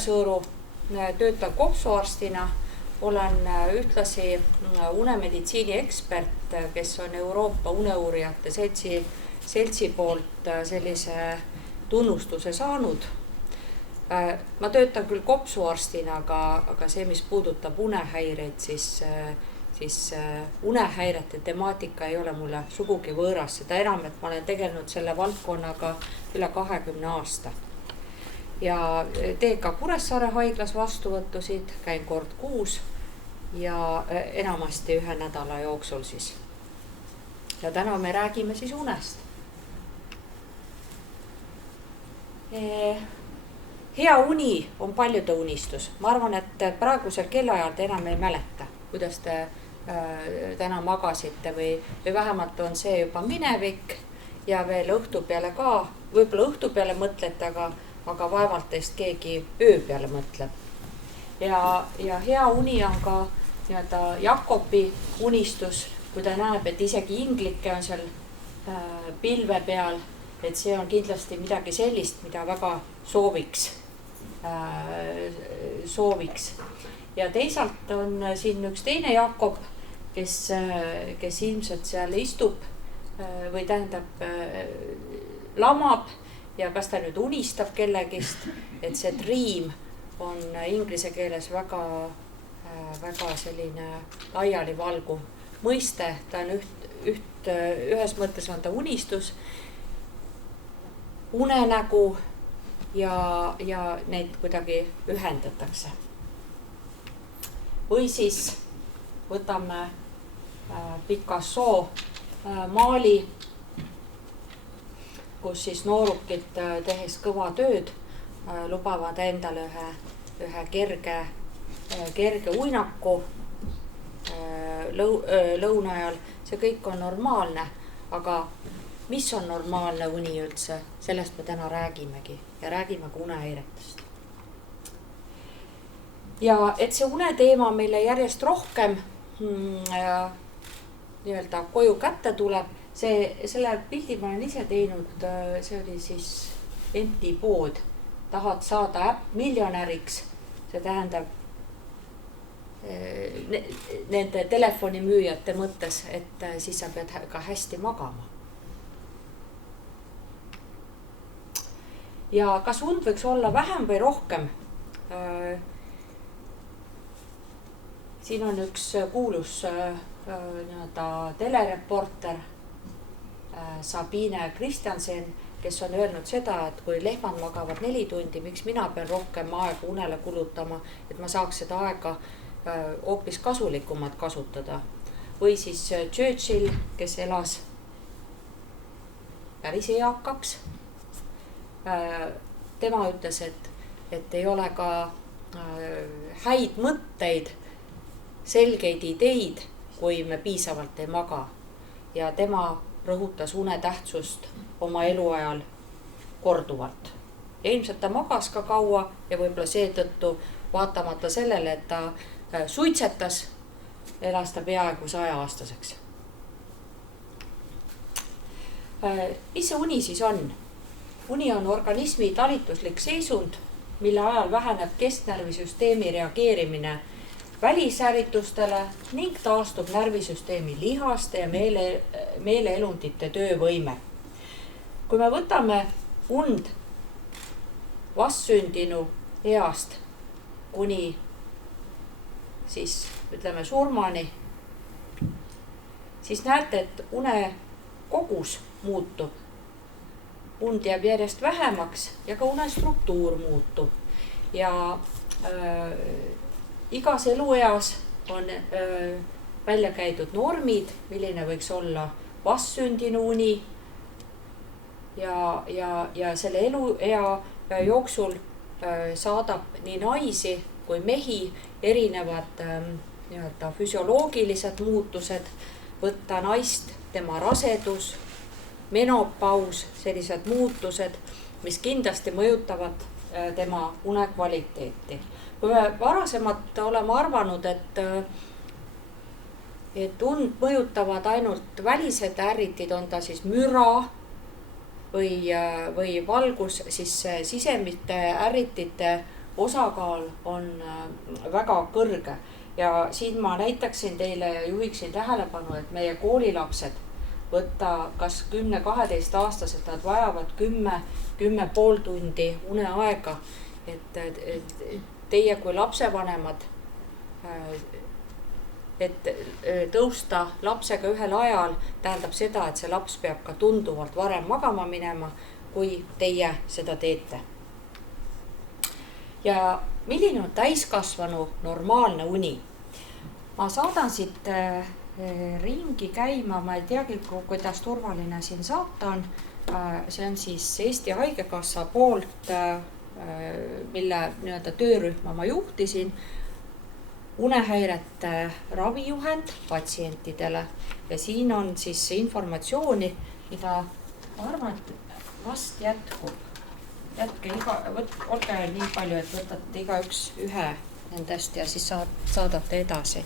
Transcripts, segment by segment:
Sõõru, töötan kopsuarstina, olen ühtlasi unemeditsiini ekspert, kes on Euroopa Uneuurijate seltsi poolt sellise tunnustuse saanud. Ma töötan küll kopsuarstina, aga see, mis puudutab unehäireid, siis unehäirete temaatika ei ole mulle sugugi võõras, seda enam, et ma olen tegelenud selle valdkonnaga üle 20 aasta. Ja teen ka Kuressaare haiglas vastuvõttusid, käin kord kuus ja enamasti 1 nädala jooksul siis. Ja täna me räägime siis unest. Hea uni on paljude unistus. Ma arvan, et praegusel kellaajal te enam ei mäleta, kuidas te täna magasite või vähemalt on see juba minevik ja veel õhtu peale ka, võib-olla õhtu peale mõtlete, aga vaevalt teist keegi öö peale mõtleb. Ja hea uni on ka nii-öelda Jakobi unistus, kui ta näeb, et isegi inglike on seal pilve peal, et see on kindlasti midagi sellist, mida väga sooviks. Ja teisalt on siin üks teine Jakob, kes ilmselt seal istub või tähendab lamab ja kas ta nüüd unistab kellegist, et see dream on inglise keeles väga selline laialivalguv mõiste, ta on ühes mõttes on ta unistus, unenägu ja neid kuidagi ühendatakse. Või siis võtame Picasso maali, kus siis noorukid tehes kõva tööd lubavad endale ühe kerge uinaku lõuna ajal. See kõik on normaalne, aga mis on normaalne uni üldse, sellest me täna räägimegi ja räägime ka unehäiretest. Ja et see uneteema meile järjest rohkem nii-öelda koju kätte tuleb, selle pildi ma olen ise teinud, see oli siis Enti-pood, tahad saada äpp-miljonäriks, see tähendab nende telefonimüüjate mõttes, et siis sa pead ka hästi magama. Ja kas und võiks olla vähem või rohkem? Siin on üks kuulus telereporter Sabine Kristjansen, kes on öelnud seda, et kui lehmad magavad 4 tundi, miks mina pean rohkem aega unele kulutama, et ma saaks seda aega hoopis kasulikumat kasutada. Või siis Churchill, kes elas päris eakaks. Tema ütles, et ei ole ka häid mõtteid, selgeid ideid, kui me piisavalt ei maga. Ja tema rõhutas une tähtsust oma eluajal korduvalt. Ja ilmselt ta magas ka kaua ja võib-olla seetõttu vaatamata sellele, et ta suitsetas, elas ta peaaegu 100-aastaseks. Mis see uni siis on? Uni on organismi talituslik seisund, mille ajal väheneb kesknärvisüsteemi reageerimine välisärritustele ning taastub närvisüsteemi lihaste ja meeleelundite töövõime. Kui me võtame und vastsündinu east kuni siis ütleme surmani, siis näete, et une kogus muutub. Und jääb järjest vähemaks ja ka une struktuur muutub. Ja igas elueas on välja käidud normid, milline võiks olla vastsündinu uni ja selle eluea jooksul saadab nii naisi kui mehi erinevad nii-öelda füsioloogilised muutused, võtta naist, tema rasedus, menopaus, sellised muutused, mis kindlasti mõjutavad tema unekvaliteeti. Kui me varasemalt oleme arvanud, et und mõjutavad ainult välised ärritid, on ta siis müra või valgus, siis sisemiste ärritite osakaal on väga kõrge ja siin ma näitaksin teile ja juhiksin tähelepanu, et meie koolilapsed võtta kas 10-12 aastased, nad vajavad 10-10,5 tundi uneaega, et teie kui lapsevanemad, et tõusta lapsega ühel ajal tähendab seda, et see laps peab ka tunduvalt varem magama minema, kui teie seda teete. Ja milline on täiskasvanu normaalne uni? Ma saadan siit ringi käima, ma ei teagi, kuidas turvaline siin saata on. See on siis Eesti Haigekassa poolt, mille nii-öelda töörühma ma juhtisin, unehäirete ravijuhend patsientidele ja siin on siis informatsiooni, mida ma arvan, et vast jätkub. Jätke olge nii palju, et võtate igaüks ühe nendest ja siis saadate edasi.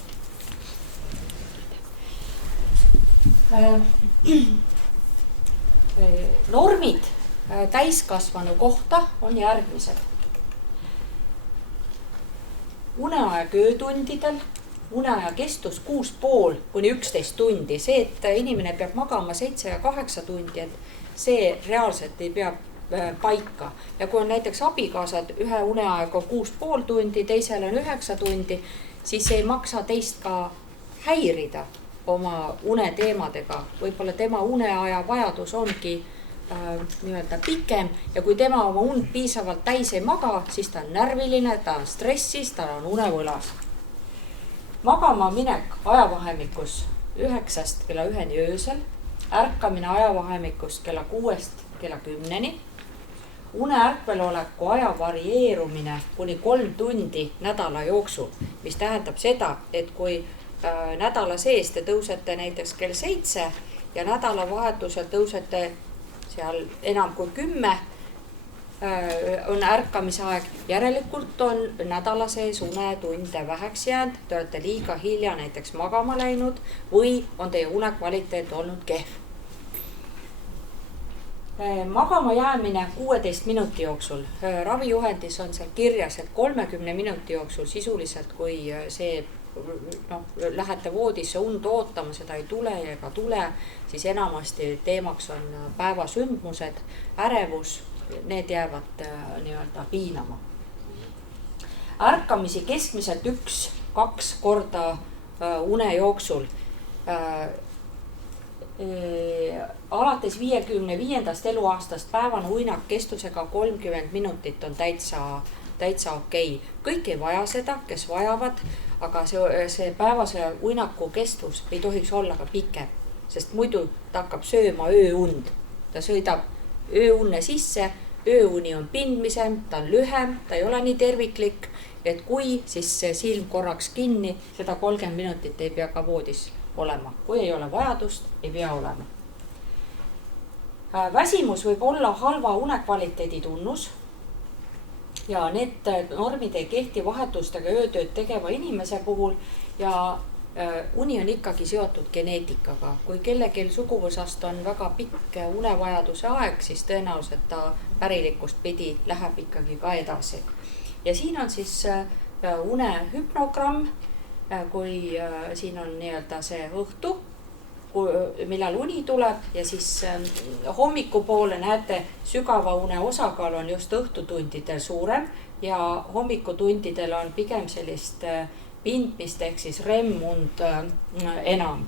Normid täiskasvanu kohta on järgmised. Uneaeg öötundidel, uneaja kestus 6,5 kuni 11 tundi. See, et inimene peab magama 7 ja 8 tundi, et see reaalselt ei pea paika. Ja kui on näiteks abikaasad, ühe uneaeg on 6,5 tundi, teisel on 9 tundi, siis ei maksa teist ka häirida oma uneteemadega. Võib-olla tema uneaja vajadus ongi nii-öelda pikem ja kui tema oma und piisavalt täis ei maga, siis ta on närviline, ta on stressis, tal on unevõlas. Magama minek ajavahemikus 9 kella 1 öösel, ärkamine ajavahemikus kella 6 kella 10, une ärkveloleku aja varieerumine kuni 3 tundi nädala jooksul, mis tähendab seda, et kui nädala sees te tõusete näiteks kell 7 ja nädalavahetusel tõusete seal enam kui 10 on ärkamise aeg, järelikult on nädala sees unetunde väheks jäänud, te olete liiga hilja näiteks magama läinud või on teie unekvaliteet olnud kehv. Magama jäämine 16 minuti jooksul. Ravijuhendis on seal kirjas, et 30 minuti jooksul sisuliselt, kui see lähete voodisse und ootama, seda ei tule ega tule, siis enamasti teemaks on päevasündmused, ärevus, need jäävad nii-öelda piinama. Ärkamisi keskmiselt 1-2 korda une jooksul. Alates 55. eluaastast päevane uinak kestusega 30 minutit on täitsa okei. Kõik ei vaja seda, kes vajavad, aga see päevase uinaku kestus ei tohiks olla ka pikem, sest muidu ta hakkab sööma ööund. Ta sõidab ööunne sisse, ööuni on pindmisem, ta on lühem, ta ei ole nii terviklik, et kui siis see silm korraks kinni, seda 30 minutit ei pea ka voodis olema. Kui ei ole vajadust, ei pea olema. Väsimus võib olla halva unekvaliteedi tunnus ja need normid ei kehti vahetustega öötööd tegeva inimese puhul ja uni on ikkagi seotud geneetikaga. Kui kellelgi suguvõsast on väga pikk unevajaduse aeg, siis tõenäoliselt ta pärilikust pidi läheb ikkagi ka edasi. Ja siin on siis unehüpnogramm, kui siin on nii-öelda see õhtu, millal uni tuleb ja siis hommikupoole näete, sügava une osakaal on just õhtutundidel suurem ja hommikutundidel on pigem sellist pindmist ehk siis REM-und enam.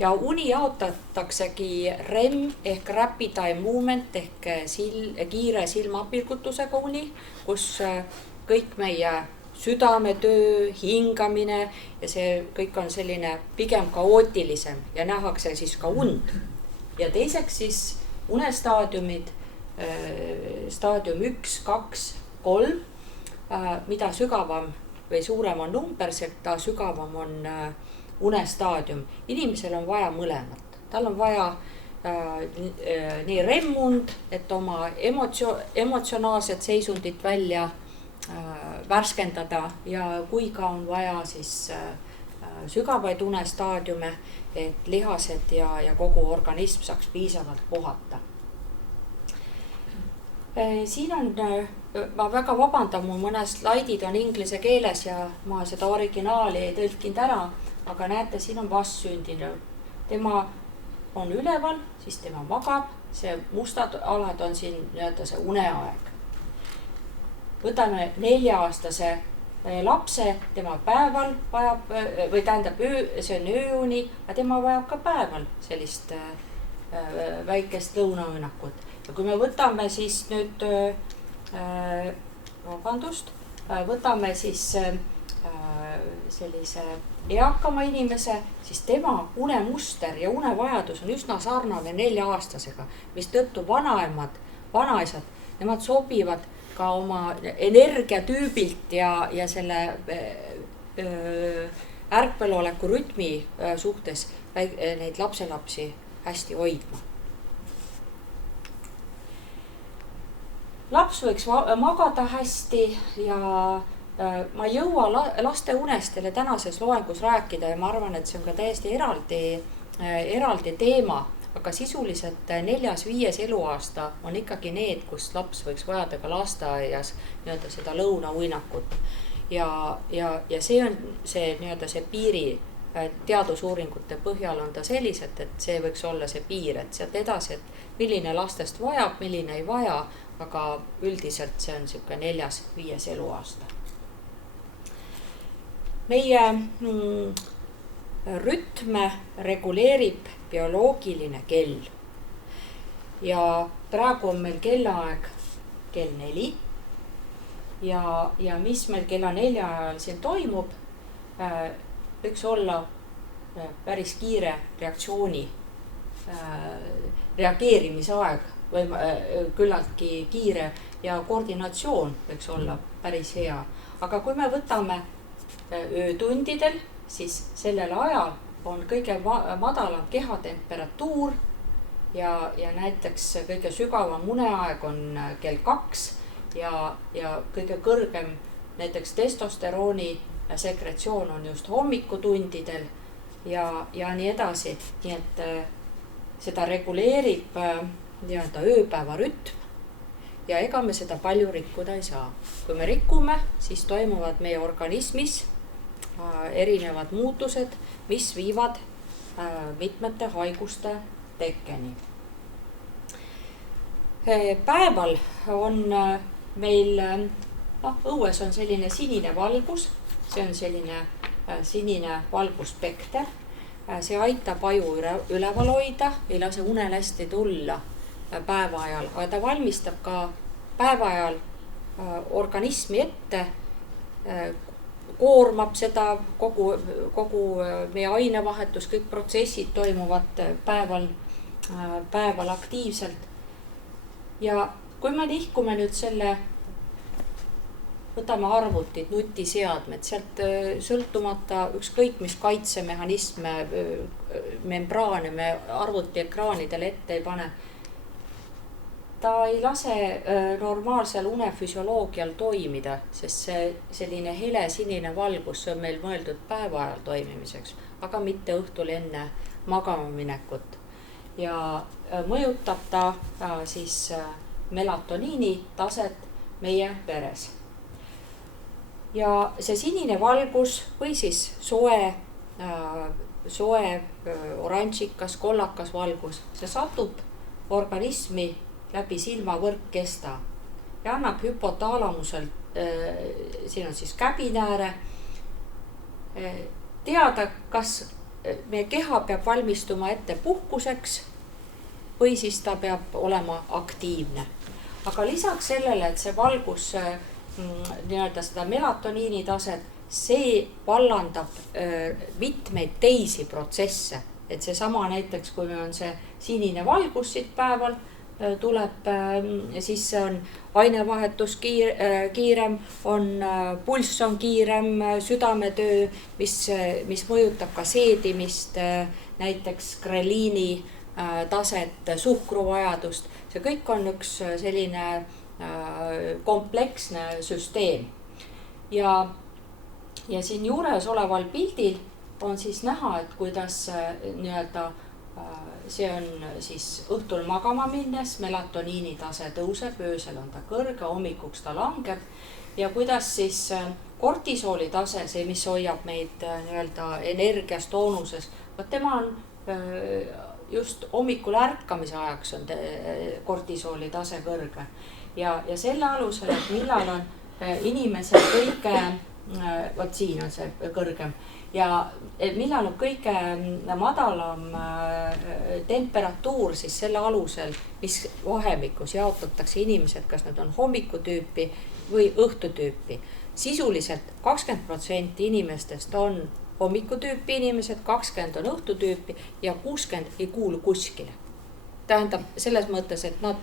Ja uni jaotataksegi REM ehk rapid eye movement ehk kiire silmapilgutusega uni, kus kõik meie südametöö, hingamine ja see kõik on selline pigem kaootilisem ja nähakse siis ka und. Ja teiseks siis unestaadiumid, staadium 1, 2, 3, mida sügavam või suurem on number, seda sügavam on unestaadium. Inimesel on vaja mõlemat. Tal on vaja nii REM-und, et oma emotsionaalset seisundit välja värskendada ja kui ka on vaja siis sügavaid unestaadiume, et lihased ja kogu organism saaks piisavalt puhata. Siin on ma väga vabandan, mul mõned slaidid on inglise keeles ja ma seda originaali ei tõlkinud ära, aga näete, siin on vastsündinu. Tema on üleval, siis tema magab, see mustad alad on siin nii-öelda see uneaeg. Võtame 4-aastase lapse, tema päeval vajab, või tähendab, see on ööuni, aga tema vajab ka päeval sellist väikest lõunaõnnakut. Ja kui me võtame siis nüüd, võtame siis sellise eakama inimese, siis tema unemuster ja unevajadus on üsna sarnane 4-aastasega, mis tõttu vanaisad, nemad sobivad ka oma energiatüübilt ja selle ärkveloleku rütmi suhtes neid lapselapsi hästi hoidma. Laps võiks magada hästi ja ma ei jõua laste unest teile tänases loengus rääkida ja ma arvan, et see on ka täiesti eraldi teema, aga sisuliselt 4.–5. eluaasta on ikkagi need, kus laps võiks vajada ka lasteaias nii-öelda seda lõunauinakut. Ja see on see nii-öelda see piiri, teadusuuringute põhjal on ta sellised, et see võiks olla see piir, et sealt edasi, et milline lastest vajab, milline ei vaja, aga üldiselt see on siuke 4.–5. eluaasta. Meie rütme reguleerib bioloogiline kell. Ja praegu on meil kellaaeg kell 4. Ja mis meil kella 4 ajal siin toimub, võiks olla päris kiire reageerimisaeg või küllaltki kiire ja koordinatsioon võiks olla päris hea. Aga kui me võtame öötundidel, siis sellel ajal on kõige madalam kehatemperatuur ja näiteks kõige sügavam uneaeg on kell 2 ja kõige kõrgem näiteks testosterooni sekretsioon on just hommikutundidel ja nii edasi. Nii et seda reguleerib nii-öelda ööpäeva rütm ja ega me seda palju rikkuda ei saa. Kui me rikume, siis toimuvad meie organismis erinevad muutused, mis viivad mitmete haiguste tekkeni. Päeval on meil, õues on selline sinine valgus, see on selline sinine valgusspekter, see aitab aju üleval hoida, ei lase unel hästi tulla päeva ajal, aga ta valmistab ka päeva ajal organismi ette, koormab seda kogu meie ainevahetus, kõik protsessid toimuvad päeval aktiivselt. Ja kui me nihkume nüüd selle, võtame arvutid, nutiseadmed, sealt sõltumata ükskõik mis kaitsemehhanisme, membraane me arvutiekraanidele ette ei pane, ta ei lase normaalsel unefüsioloogial toimida, sest see selline hele sinine valgus, see on meil mõeldud päeva ajal toimimiseks, aga mitte õhtul enne magama minekut. Ja mõjutab ta siis melatoniini taset meie veres. Ja see sinine valgus või siis soe oranžikas, kollakas valgus, see satub organismi läbi silmavõrkkesta ja annab hüpotaalamuselt, siin on siis käbinääre, teada, kas meie keha peab valmistuma ette puhkuseks või siis ta peab olema aktiivne. Aga lisaks sellele, et see valgus nii-öelda seda melatoniini taset, see vallandab mitmeid teisi protsesse, et see sama näiteks, kui on see sinine valgus siit päeval, tuleb, siis on ainevahetus kiirem, on pulss on kiirem, südametöö, mis mõjutab ka seedimist, näiteks greliini taset, suhkruvajadust. See kõik on üks selline kompleksne süsteem. Ja siin juures oleval pildil on siis näha, et kuidas nii-öelda see on siis õhtul magama minnes, melatoniini tase tõuseb, öösel on ta kõrge, hommikuks ta langeb ja kuidas siis kortisooli tase, see, mis hoiab meid nii-öelda energias, toonuses, vot tema on just hommikul ärkamise ajaks on kortisooli tase kõrge ja selle alusel, et millal on inimesel kõige, vot siin on see kõrgem ja millal on kõige madalam temperatuur, siis selle alusel, mis vahemikus jaotatakse inimesed, kas nad on hommikutüüpi või õhtutüüpi. Sisuliselt 20% inimestest on hommikutüüpi inimesed, 20% on õhtutüüpi ja 60% ei kuulu kuskile. Tähendab selles mõttes, et nad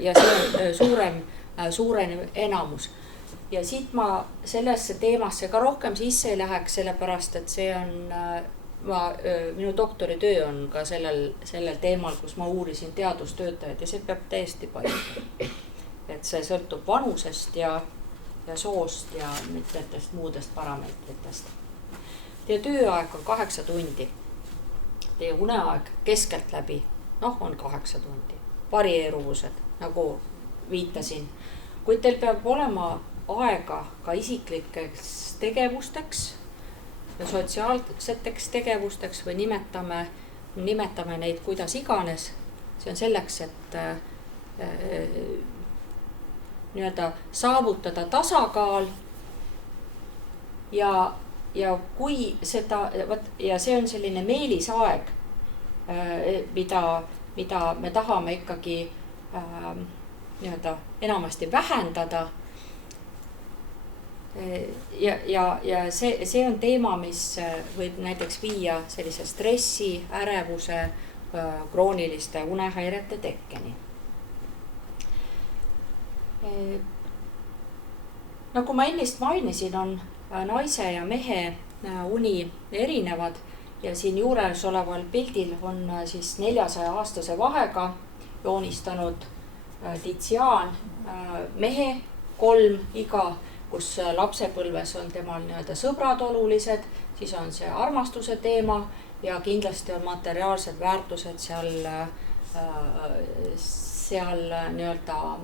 ja see on suurem enamus. Ja siit ma sellesse teemasse ka rohkem sisse ei läheks, sellepärast, et see on, minu doktoritöö on ka sellel teemal, kus ma uurisin teadustöötajaid ja see peab täiesti paika. Et see sõltub vanusest ja soost ja mitmetest muudest parameetritest. Teie tööaeg on 8 tundi. Teie uneaeg keskelt läbi, on 8 tundi. Varieeruvused, nagu viitasin. Kuid teil peab olema aega ka isiklikeks tegevusteks, sotsiaalseteks tegevusteks või nimetame neid kuidas iganes. See on selleks, et nii-öelda saavutada tasakaal ja kui seda, ja see on selline meelisaeg, mida me tahame ikkagi nii-öelda enamasti vähendada. Ja see on teema, mis võib näiteks viia sellise stressi, ärevuse, krooniliste unehäirete tekkeni. Nagu ma ennist mainisin, on naise ja mehe uni erinevad ja siin juures oleval pildil on siis 400-aastase vahega joonistanud Tizian mehe 3 iga, kus lapsepõlves on temal nii-öelda sõbrad olulised, siis on see armastuse teema ja kindlasti on materiaalsed väärtused seal nii-öelda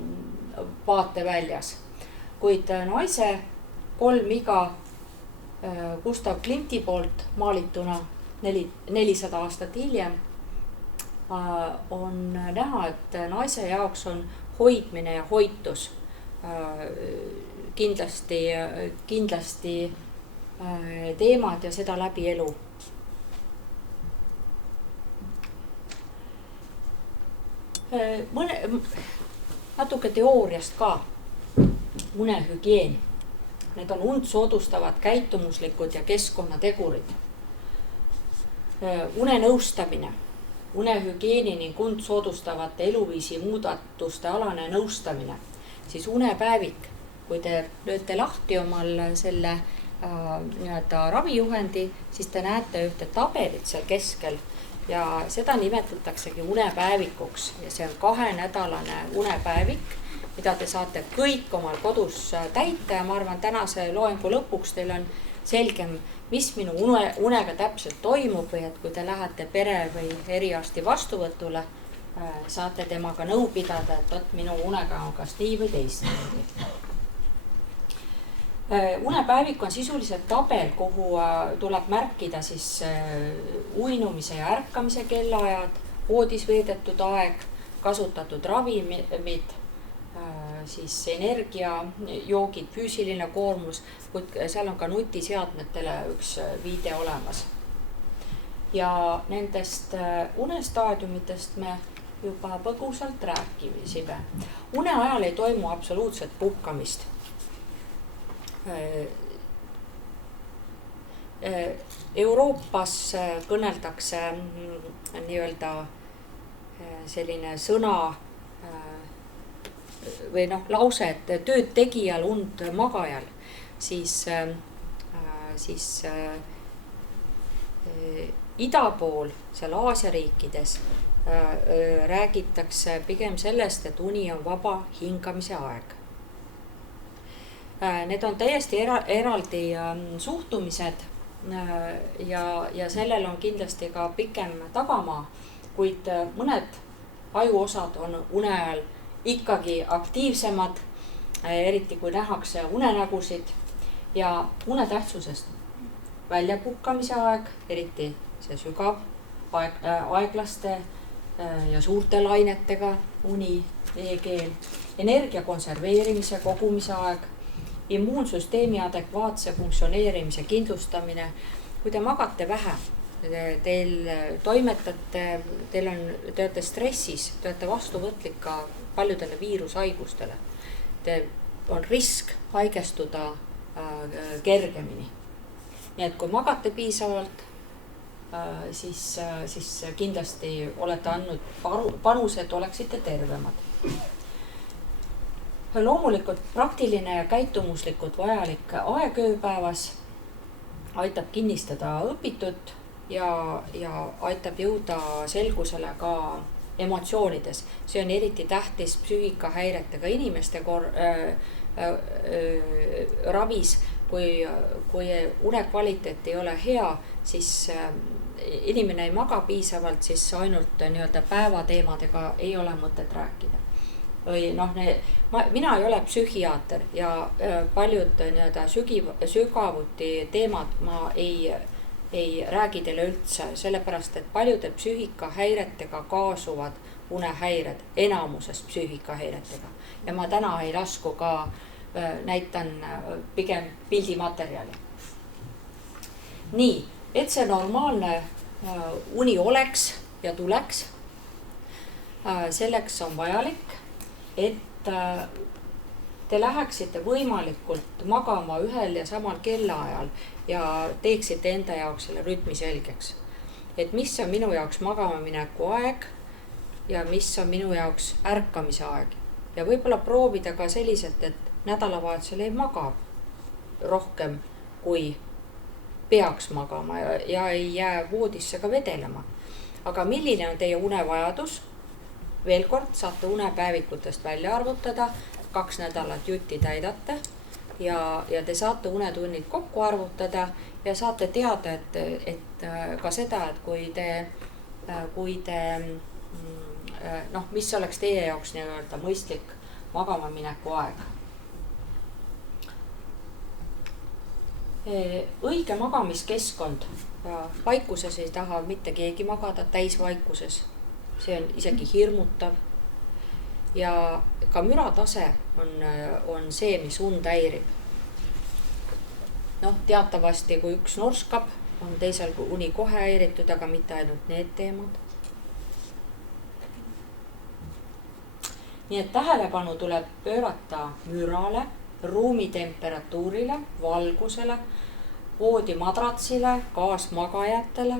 vaateväljas. Kuid naise 3 iga Gustav Klimti poolt maalituna 400 aastat hiljem on näha, et naise jaoks on hoidmine ja hoitus kindlasti teemad ja seda läbi elu. Natuke teooriast ka. Unehügieen. Need on und soodustavad käitumuslikud ja keskkonnategurid. Unenõustamine. Unehügieeni ning und soodustavate eluviisi muudatuste alane nõustamine. Siis unepäevik, kui te lööte lahti omal selle nii-öelda ravijuhendi, siis te näete ühte tabelit seal keskel ja seda nimetataksegi unepäevikuks ja see on 2-nädalane unepäevik, mida te saate kõik omal kodus täita ja ma arvan, tänase loengu lõpuks teil on selgem, mis minu unega täpselt toimub või et kui te lähete pere või eriarsti vastuvõtule, saate temaga nõu pidada, et minu unega on kas nii või teistmoodi. Unepäevik on sisuliselt tabel, kuhu tuleb märkida siis uinumise ja ärkamise kellaajad, voodis veedetud aeg, kasutatud ravimid, siis energiajoogid, füüsiline koormus, kuid seal on ka nutiseadmetele üks viide olemas. Ja nendest unestaadiumitest me juba põgusalt rääkisime. Une ajal ei toimu absoluutset puhkamist. Euroopas kõneldakse nii-öelda selline sõna või lause, et tööd tegijal, und magajal, siis ida pool, seal Aasia riikides räägitakse pigem sellest, et uni on vaba hingamise aeg. Need on täiesti eraldi suhtumised ja sellel on kindlasti ka pikem tagamaa, kuid mõned ajuosad on une ajal ikkagi aktiivsemad, eriti kui nähakse unenägusid ja une tähtsusest. Väljapuhkamise aeg, eriti see sügav, aeglaste ja suurte lainetega uni, veekeel, energia konserveerimise, kogumise aeg, immuunsüsteemi adekvaatse funktsioneerimise kindlustamine. Kui te magate vähe, teil toimetate, te olete stressis, te olete vastuvõtlik ka paljudele viirushaigustele. On risk haigestuda kergemini. Nii et kui magate piisavalt, siis kindlasti olete andnud panuse, et oleksite tervemad. Loomulikult praktiline ja käitumuslikult vajalik aeg ööpäevas aitab kinnistada õpitut ja aitab jõuda selgusele ka emotsioonides. See on eriti tähtis psüühikahäiretega inimeste ravis. Kui une kvaliteet ei ole hea, siis inimene ei maga piisavalt, siis ainult nii-öelda päevateemadega ei ole mõtet rääkida. Või mina ei ole psühhiaater ja paljud nii-öelda sügavuti teemad ma ei räägi teile üldse, sellepärast et paljude psüühikahäiretega kaasuvad unehäired, enamuses psüühikahäiretega. Ja ma täna ei lasku ka, näitan pigem pildimaterjali. Nii, et see normaalne uni oleks ja tuleks, selleks on vajalik, et te läheksite võimalikult magama ühel ja samal kellaajal ja teeksite enda jaoks selle rütmi selgeks. Et mis on minu jaoks magama mineku aeg ja mis on minu jaoks ärkamise aeg. Ja võib-olla proovida ka selliselt, et nädalavahetusel ei maga rohkem kui peaks magama ja ei jää voodisse ka vedelema. Aga milline on teie unevajadus? Veel kord saate unepäevikutest välja arvutada, 2 nädalat jutti täidate ja te saate unetunnid kokku arvutada ja saate teada, et ka seda, et kui te mis oleks teie jaoks nii-öelda mõistlik magama mineku aeg. Õige magamiskeskkond. Vaikuses ei taha mitte keegi magada, täisvaikuses. See on isegi hirmutav. Ja ka müratase on see, mis und häirib. Teatavasti, kui üks norskab, on teisel uni kohe häiritud, aga mitte ainult need teemad. Nii et tähelepanu tuleb pöörata mürale, ruumitemperatuurile, valgusele, voodimadratsile, kaasmagajatele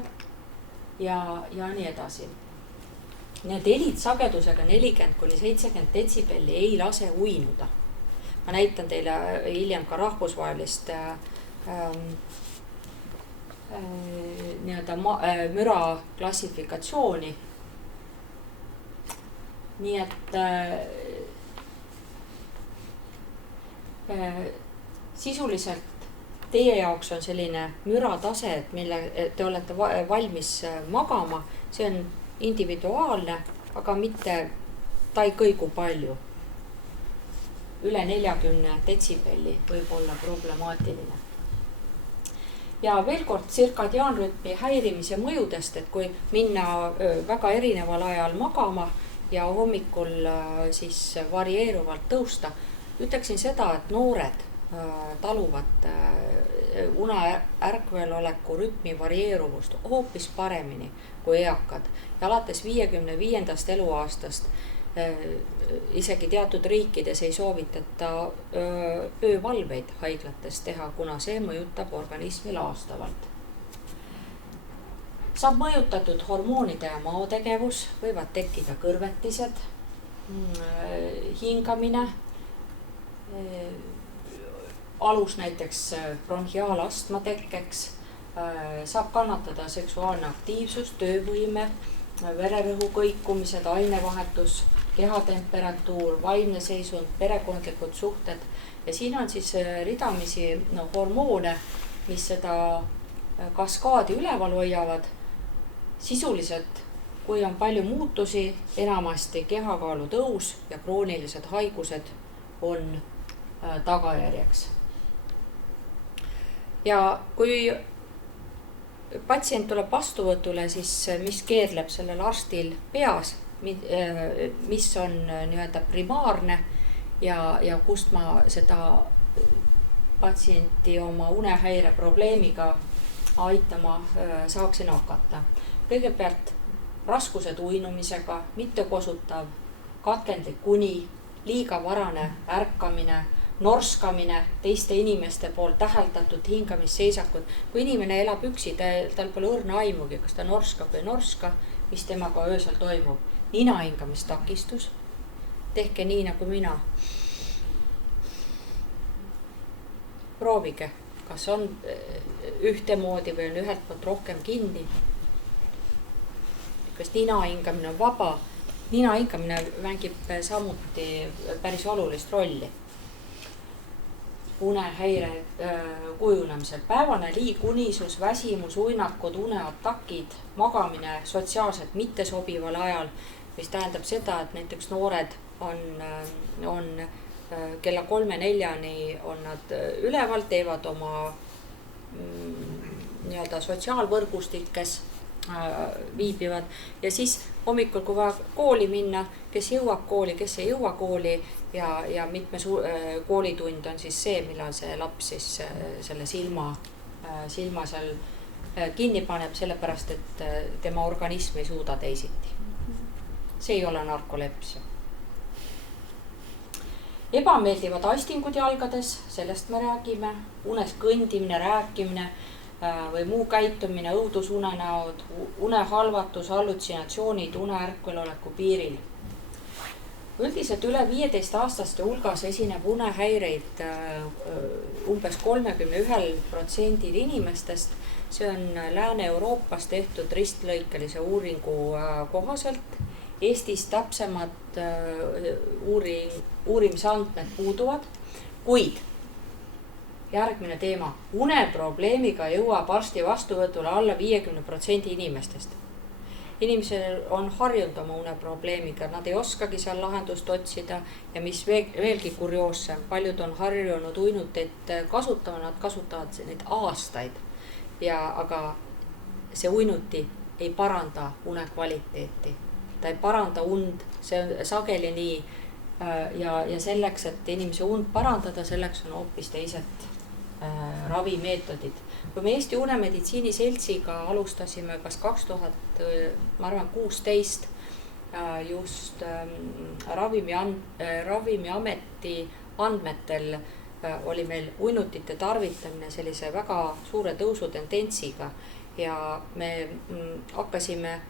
ja nii edasi. Need helid sagedusega 40–70 detsibelli ei lase uinuda. Ma näitan teile hiljem ka rahvusvahelist müra klassifikatsiooni. Nii et sisuliselt teie jaoks on selline müratase, et mille te olete valmis magama, see on individuaalne, aga mitte, ta ei kõigu palju. Üle 40 detsibelli võib olla problemaatiline. Ja veel kord tsirkadiaanrütmi häirimise mõjudest, et kui minna väga erineval ajal magama ja hommikul siis varieeruvalt tõusta, ütleksin seda, et noored taluvad une ärkveloleku rütmi varieeruvust hoopis paremini kui eakad. Ja alates 55. eluaastast isegi teatud riikides ei soovitata öövalveid haiglates teha, kuna see mõjutab organismi laastavalt. Saab mõjutatud hormoonide ja maotegevus, võivad tekkida kõrvetised, hingamine, alus näiteks bronhiaalastma tekkeks, saab kannatada seksuaalne aktiivsus, töövõime, vererõhu kõikumised, ainevahetus, kehatemperatuur, vaimne seisund, perekondlikud suhted ja siin on siis ridamisi hormoone, mis seda kaskaadi üleval hoiavad. Sisuliselt, kui on palju muutusi, enamasti kehakaalu tõus ja kroonilised haigused on tagajärjeks. Ja kui patsient tuleb vastuvõtule, siis mis keerleb sellel arstil peas, mis on nii-öelda primaarne ja kust ma seda patsienti oma unehäire probleemiga aitama saaksin hakata. Kõigepealt raskused uinumisega, mittekosutav katkendlik uni, liiga varane ärkamine, norskamine, teiste inimeste poolt täheldatud hingamisseisakut. Kui inimene elab üksi, tal pole õrna aimugi, kas ta norskab või norska, mis temaga öösel toimub. Nina hingamistakistus, tehke nii nagu mina. Proovige, kas on ühtemoodi või on ühelt poolt rohkem kinni. Kas nina hingamine on vaba? Nina hingamine mängib samuti päris olulist rolli unehäire kujunemisel. Päevane liigunisus, väsimus, uinakud, uneatakid, magamine sotsiaalselt mittesobival ajal, mis tähendab seda, et näiteks noored on kella 3-4 on nad üleval, teevad oma nii-öelda sotsiaalvõrgustikes viibivad ja siis hommikul, kui vaja kooli minna, kes jõuab kooli, kes ei jõua kooli ja mitme koolitund on siis see, millal see laps siis selle silma seal kinni paneb, sellepärast et tema organism ei suuda teisiti. See ei ole narkolepsia. Ebameeldivad aistingud jalgades, sellest me räägime, unes kõndimine, rääkimine või muu käitumine, õudusunenäod, unehalvatus, hallutsinatsioonid, uneärkveloleku piiril. Üldiselt üle 15-aastaste hulgas esineb unehäireid umbes 31% inimestest. See on Lääne-Euroopas tehtud ristlõikelise uuringu kohaselt. Eestis täpsemad uurimisandmed puuduvad, kuid järgmine teema. Uneprobleemiga jõuab arsti vastuvõtule alla 50% inimestest. Inimesel on harjunud oma uneprobleemiga, nad ei oskagi seal lahendust otsida ja mis veelgi kurioossem, paljud on harjunud uinuteid kasutama, nad kasutavad neid aastaid. Aga see uinuti ei paranda une kvaliteeti, ta ei paranda und, see on sageli nii ja selleks, et inimese und parandada, selleks on hoopis teised ravimeetodid. Kui me Eesti Unemeditsiini Seltsiga alustasime kas 2016 just Ravimiameti andmetel oli meil uinutite tarvitamine sellise väga suure tõusutendentsiga ja me hakkasime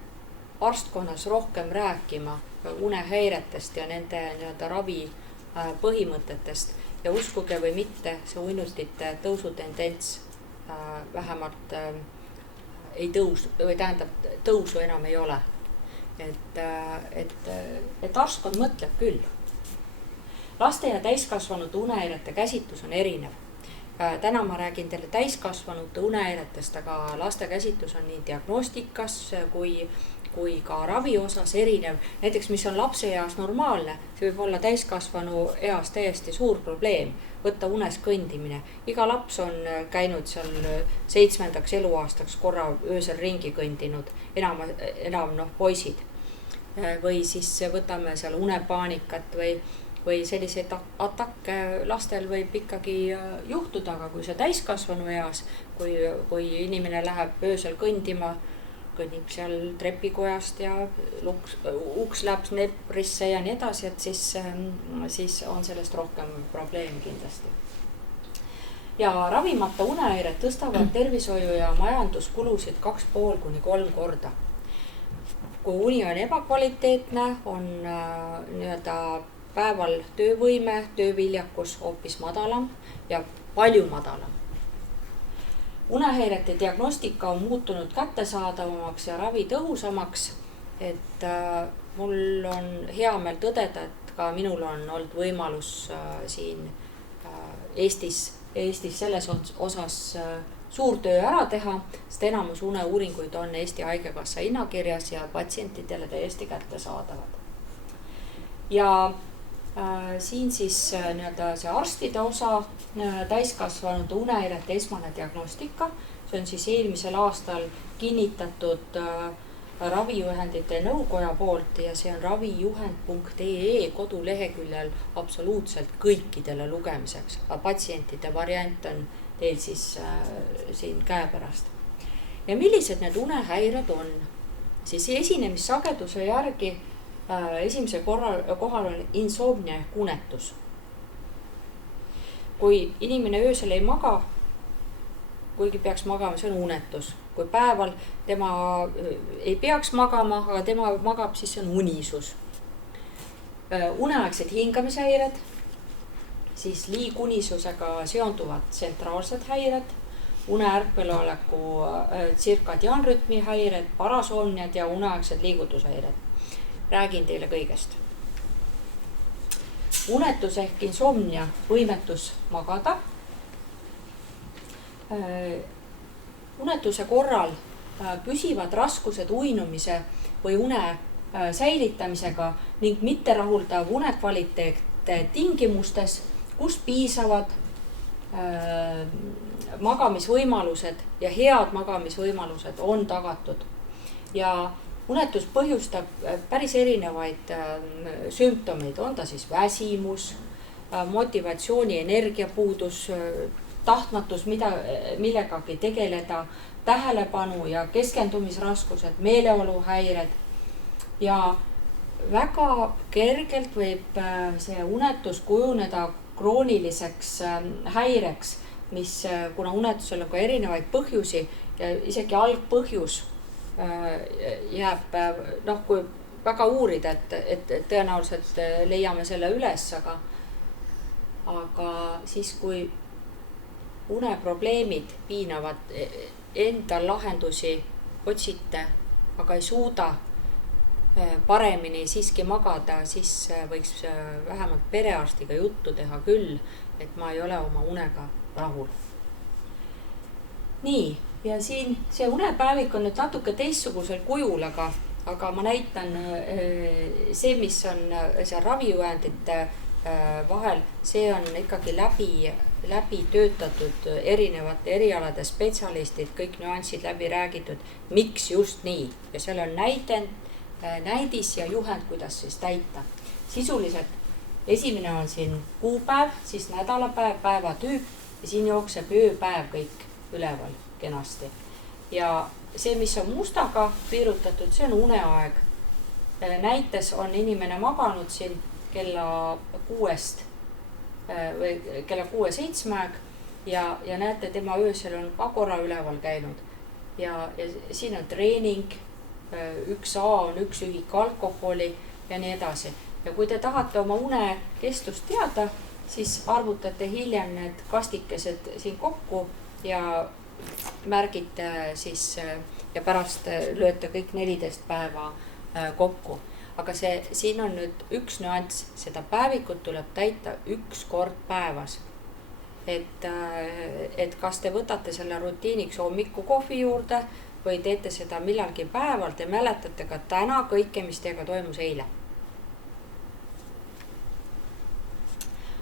arstkonnas rohkem rääkima unehäiretest ja nende nii-öelda ravi põhimõtetest ja uskuge või mitte, see uinutite tõusutendents vähemalt ei tõusu või tähendab tõusu enam ei ole. Et arstkond mõtleb küll. Laste ja täiskasvanute unehäirete käsitlus on erinev. Täna ma räägin teile täiskasvanute unehäiretest, aga laste käsitlus on nii diagnostikas kui ka ravi osas erinev. Näiteks, mis on lapse eas normaalne, see võib olla täiskasvanu eas täiesti suur probleem, võtta unes kõndimine. Iga laps on käinud seal 7. eluaastaks korra öösel ringi kõndinud, enam poisid. Või siis võtame seal unepaanikat või selliseid atakke lastel võib ikkagi juhtuda, aga kui see täiskasvanu eas, kui inimene läheb öösel kõndima, kõnnib seal trepikojast ja uks läheb neprisse ja nii edasi, et siis on sellest rohkem probleemi kindlasti. Ja ravimata unehäired tõstavad tervishoiu ja majanduskulusid 2,5–3 korda. Kui uni on ebakvaliteetne, on nii-öelda päeval töövõime, tööviljakus hoopis madalam ja palju madalam. Unehäirete diagnostika on muutunud kättesaadavamaks ja ravi tõhusamaks, et mul on hea meel tõdeda, et ka minul on olnud võimalus siin Eestis selles osas suur töö ära teha, sest enamus uneuuringuid on Eesti Haigekassa hinnakirjas ja patsientidele täiesti kättesaadavad. Ja siin siis nii-öelda see arstide osa, täiskasvanute unehäirete esmane diagnostika, see on siis eelmisel aastal kinnitatud ravijuhendite nõukoja poolt ja see on ravijuhend.ee koduleheküljel absoluutselt kõikidele lugemiseks. Patsientide variant on teil siis siin käepärast. Ja millised need unehäired on? Siis esinemissageduse järgi esimese kohal on insomnia ehk unetus. Kui inimene öösel ei maga, kuigi peaks magama, see on unetus. Kui päeval tema ei peaks magama, aga tema magab, siis see on unisus. Uneaegsed hingamishäired, siis liigunisusega seonduvad tsentraalsed häired, uneärkveloleku tsirkadiaanrütmi häired, parasoomniad ja uneaegsed liigutushäired. Räägin teile kõigest. Unetus ehk insomnia, võimetus magada. Unetuse korral püsivad raskused uinumise või une säilitamisega ning mitterahuldav unekvaliteet tingimustes, kus piisavad magamisvõimalused ja head magamisvõimalused on tagatud. Ja unetus põhjustab päris erinevaid sümptomeid, on ta siis väsimus, motivatsiooni, energiapuudus, tahtmatus millegagi tegeleda, tähelepanu ja keskendumisraskused, meeleoluhäired ja väga kergelt võib see unetus kujuneda krooniliseks häireks, mis kuna unetusel on ka erinevaid põhjusi ja isegi algpõhjus jääb, kui väga uurida, et tõenäoliselt leiame selle üles, aga siis kui uneprobleemid piinavad, endal lahendusi otsite, aga ei suuda paremini siiski magada, siis võiks vähemalt perearstiga juttu teha küll, et ma ei ole oma unega rahul. Nii, ja siin see unepäevik on nüüd natuke teistsugusel kujul, aga ma näitan see, mis on see ravijuhendite vahel, see on ikkagi läbi töötatud erinevate erialade spetsialistid, kõik nüansid läbi räägitud, miks just nii. Ja seal on näidis ja juhend, kuidas siis täita. Sisuliselt esimene on siin kuupäev, siis nädalapäev, päevatüüp ja siin jookseb ööpäev kõik üleval kenasti. Ja see, mis on mustaga piirutatud, see on uneaeg. Näites on inimene maganud siin kella 6-7 aeg ja näete, tema öösel on ka korra üleval käinud. Ja siin on treening, 1A on 1 ühik alkoholi ja nii edasi. Ja kui te tahate oma une kestust teada, siis arvutate hiljem need kastikesed siin kokku ja märgite siis ja pärast lööte kõik 14 päeva kokku. Aga siin on nüüd üks nüanss, seda päevikut tuleb täita 1 kord päevas. Et kas te võtate selle rutiiniks hommiku kohvi juurde või teete seda millalgi päeval, te mäletate ka täna kõike, mis teiega toimus eile.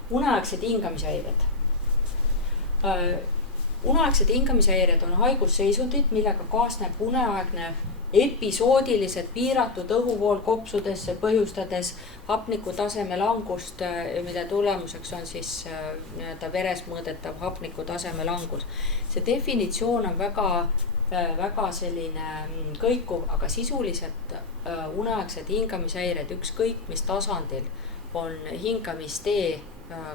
Uneaegsed hingamishäired. Uneaegsed hingamishäired on haigusseisundid, millega kaasneb uneaegne episoodilised piiratud õhuvool kopsudesse, põhjustades hapniku taseme langust, mida tulemuseks on siis veres mõõdetav hapniku taseme langus. See definitsioon on väga selline kõikuv, aga sisuliselt uneaegsed hingamishäired, ükskõik mis tasandil on hingamistee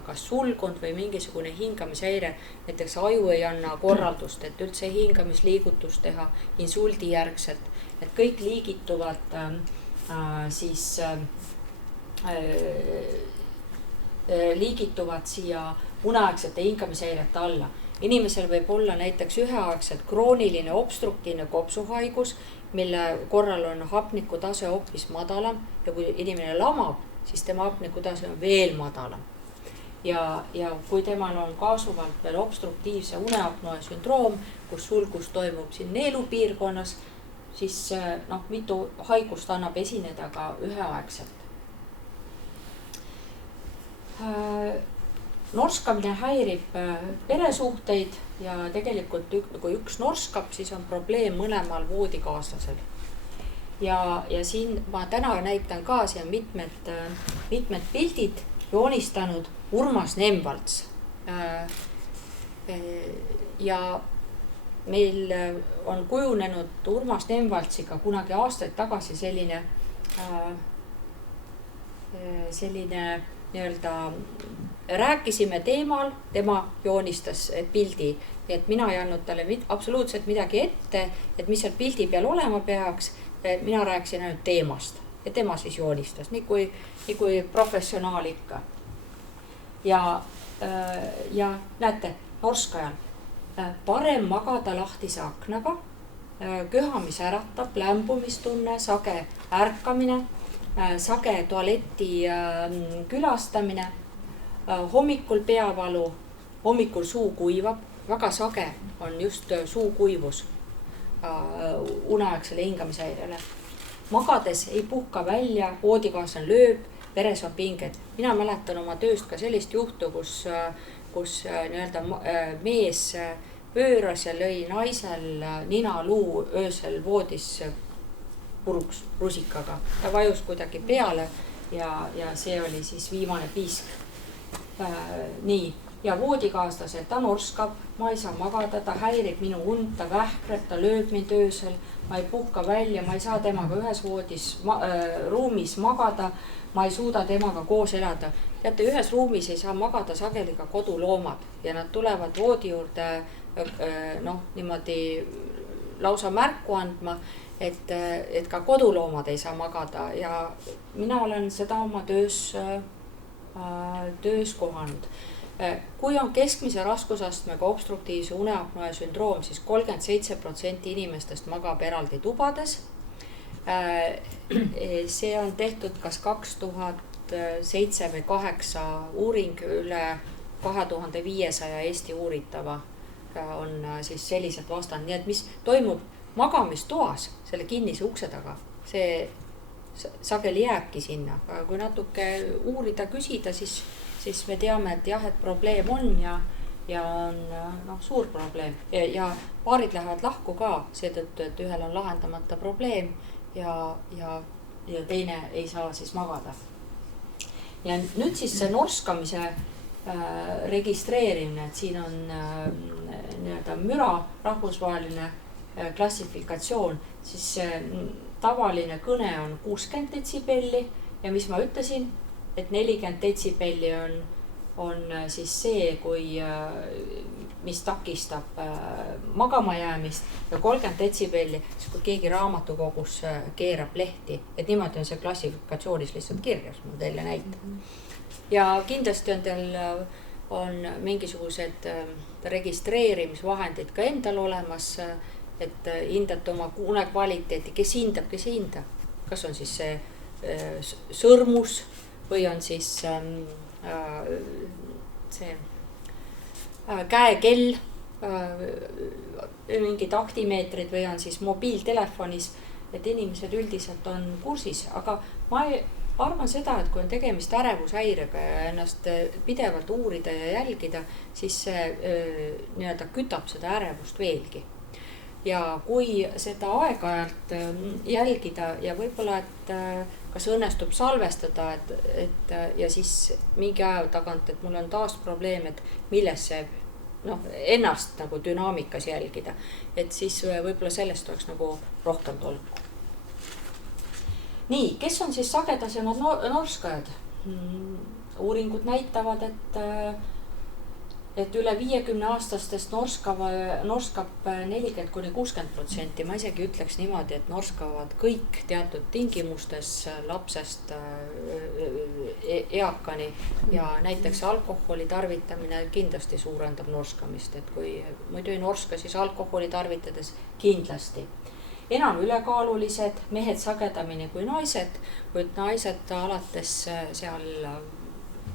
kas sulgunud või mingisugune hingamishäire, näiteks aju ei anna korraldust, et üldse hingamisliigutust teha insuldi järgselt, et kõik liigituvad siia uneaegsete hingamishäirete alla. Inimesel võib olla näiteks üheaegselt krooniline obstruktiivne kopsuhaigus, mille korral on hapnikutase hoopis madalam ja kui inimene lamab, siis tema hapnikutase on veel madalam. ja kui temal on kaasuvalt veel obstruktiivse uneapnoe sündroom, kus sulgus toimub siin neelupiirkonnas, siis mitu haigust annab esineda ka üheaegselt. Norskamine häirib peresuhteid ja tegelikult kui üks norskab, siis on probleem mõlemal voodikaaslasel. Ja siin ma täna näitan ka, siin on mitmed pildid joonistanud Urmas Nemvalts. Ja meil on kujunenud Urmas Nemvaltsiga kunagi aastaid tagasi selline nii-öelda rääkisime teemal, tema joonistas pildi, et mina ei andnud talle absoluutselt midagi ette, et mis seal pildi peal olema peaks, mina rääkisin ainult teemast ja tema siis joonistas, nii kui professionaal ikka. Ja näete, norskajal parem magada lahtise aknaga, köha, mis äratab, lämbumistunne, sage ärkamine, sage tualeti külastamine, hommikul peavalu, hommikul suu kuivab, väga sage on just suukuivus uneaegsele hingamisehäirele. Magades ei puhka välja, voodikaaslane lööb, veres on pinged. Mina mäletan oma tööst ka sellist juhtu, kus nii-öelda mees pööras ja lõi naisel ninaluu öösel voodis puruks rusikaga. Ta vajus kuidagi peale ja see oli siis viimane piisk. Nii, ja voodikaaslased, ta norskab, ma ei saa magada, ta häirib minu und, ta vähkreb, ta lööb mind öösel, ma ei puhka välja, ma ei saa temaga ühes ruumis magada, ma ei suuda temaga koos elada. Teate, ühes ruumis ei saa magada sageli ka koduloomad ja nad tulevad voodi juurde niimoodi lausa märku andma, et ka koduloomad ei saa magada ja mina olen seda oma töös kohanud. Kui on keskmise raskusastmega obstruktiivse uneapnoe sündroom, siis 37% inimestest magab eraldi tubades. See on tehtud kas 2007 või 2008 uuring, üle 2500 Eesti uuritava on siis sellised vastanud. Nii et mis toimub magamistoas selle kinnise ukse taga, see sageli jääbki sinna. Aga kui natuke uurida, küsida, siis me teame, et jah, et probleem on ja on suur probleem. Ja paarid lähevad lahku ka seetõttu, et ühel on lahendamata probleem ja teine ei saa siis magada. Ja nüüd siis see norskamise registreerimine, et siin on nii-öelda müra rahvusvaheline klassifikatsioon, siis tavaline kõne on 60 detsibelli ja mis ma ütlesin, et 40 detsibelli on siis see, mis takistab magama jäämist ja 30 detsibelli, siis kui keegi raamatukogus keerab lehti, et niimoodi on see klassifikatsioonis lihtsalt kirjas, ma teile näitan. Ja kindlasti on teil mingisugused registreerimisvahendid ka endal olemas, et hindate oma une kvaliteeti, kes hindab, kas on siis see sõrmus või on siis see käekell, mingid aktimeetrid või on siis mobiiltelefonis, et inimesed üldiselt on kursis, aga ma arvan seda, et kui on tegemist ärevushäirega ja ennast pidevalt uurida ja jälgida, siis see nii-öelda kütab seda ärevust veelgi. Ja kui seda aeg-ajalt jälgida ja võib-olla, et kas õnnestub salvestada, ja siis mingi aja tagant, et mul on taas probleem, et milles see ennast nagu dünaamikas jälgida, et siis võib-olla sellest oleks nagu rohkem tolku. Nii, kes on siis sagedasemad norskajad? Uuringud näitavad, et üle 50-aastastest norskab 40–60%. Ma isegi ütleks niimoodi, et norskavad kõik teatud tingimustes lapsest eakani ja näiteks alkoholi tarvitamine kindlasti suurendab norskamist, et kui muidu ei norska, siis alkoholi tarvitades kindlasti. Enam ülekaalulised, mehed sagedamini kui naised, kuid naised alates seal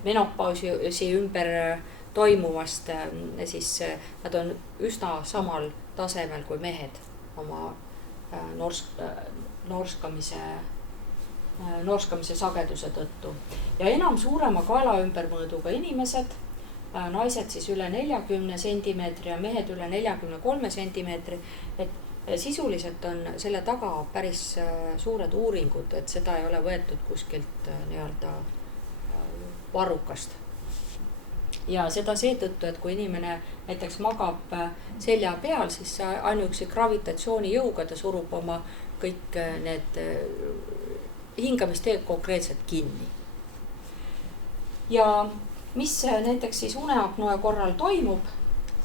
menopausi ümber toimuvast, siis nad on üsna samal tasemel kui mehed oma norskamise sageduse tõttu. Ja enam suurema kaela ümbermõõduga inimesed, naised siis üle 40 sentimeetri ja mehed üle 43 sentimeetri, et sisuliselt on selle taga päris suured uuringud, et seda ei ole võetud kuskilt nii-öelda varrukast. Ja seda seetõttu, et kui inimene näiteks magab selja peal, siis ainuüksi gravitatsiooni jõuga ta surub oma kõik need hingamisteed konkreetselt kinni. Ja mis näiteks siis uneapnoe korral toimub,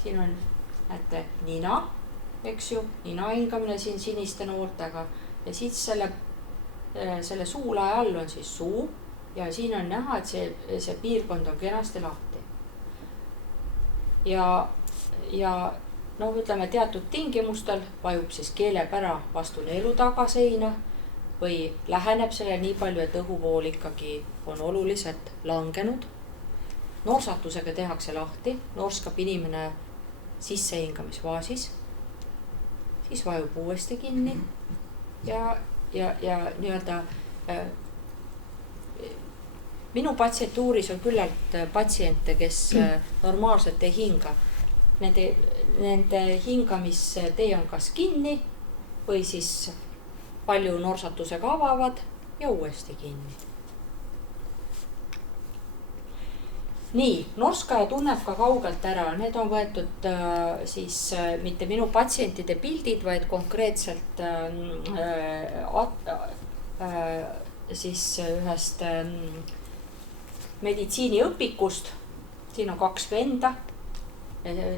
siin on, näete, nina, eks ju, nina hingamine siin siniste nooltega ja siis selle suulae all on siis suu ja siin on näha, et see piirkond on kenasti lahti. Ja no ütleme teatud tingimustel vajub siis keelepära vastu neelu tagaseina või läheneb selle nii palju, et õhuvool ikkagi on oluliselt langenud. Norsatusega tehakse lahti, norskab inimene sissehingamisfaasis, siis vajub uuesti kinni ja nii-öelda minu patsientuuris on küllalt patsiente, kes normaalselt ei hinga. Nende hingamistee on kas kinni või siis palju norsatusega avavad ja uuesti kinni. Nii, norskaja tunneb ka kaugelt ära, need on võetud siis mitte minu patsientide pildid, vaid konkreetselt siis ühest meditsiiniõpikust. Siin on 2 venda,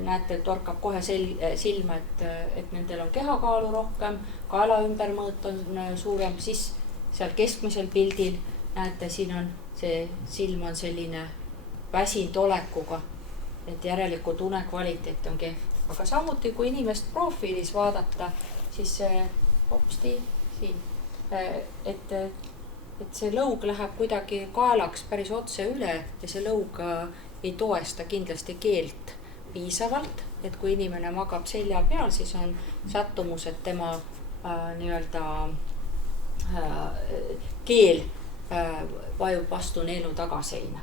näete, torkab kohe silma, et nendel on kehakaalu rohkem, kaela ümbermõõt on suurem, siis seal keskmisel pildil näete, siin on see silm on selline väsinud olekuga, et järelikult une kvaliteet on kehv. Aga samuti, kui inimest profiilis vaadata, siis hopsti siin, et see lõug läheb kuidagi kaelaks päris otse üle ja see lõug ei toesta kindlasti keelt piisavalt, et kui inimene magab selja peal, siis on sattumus, et tema nii-öelda keel vajub vastu neelu tagaseina.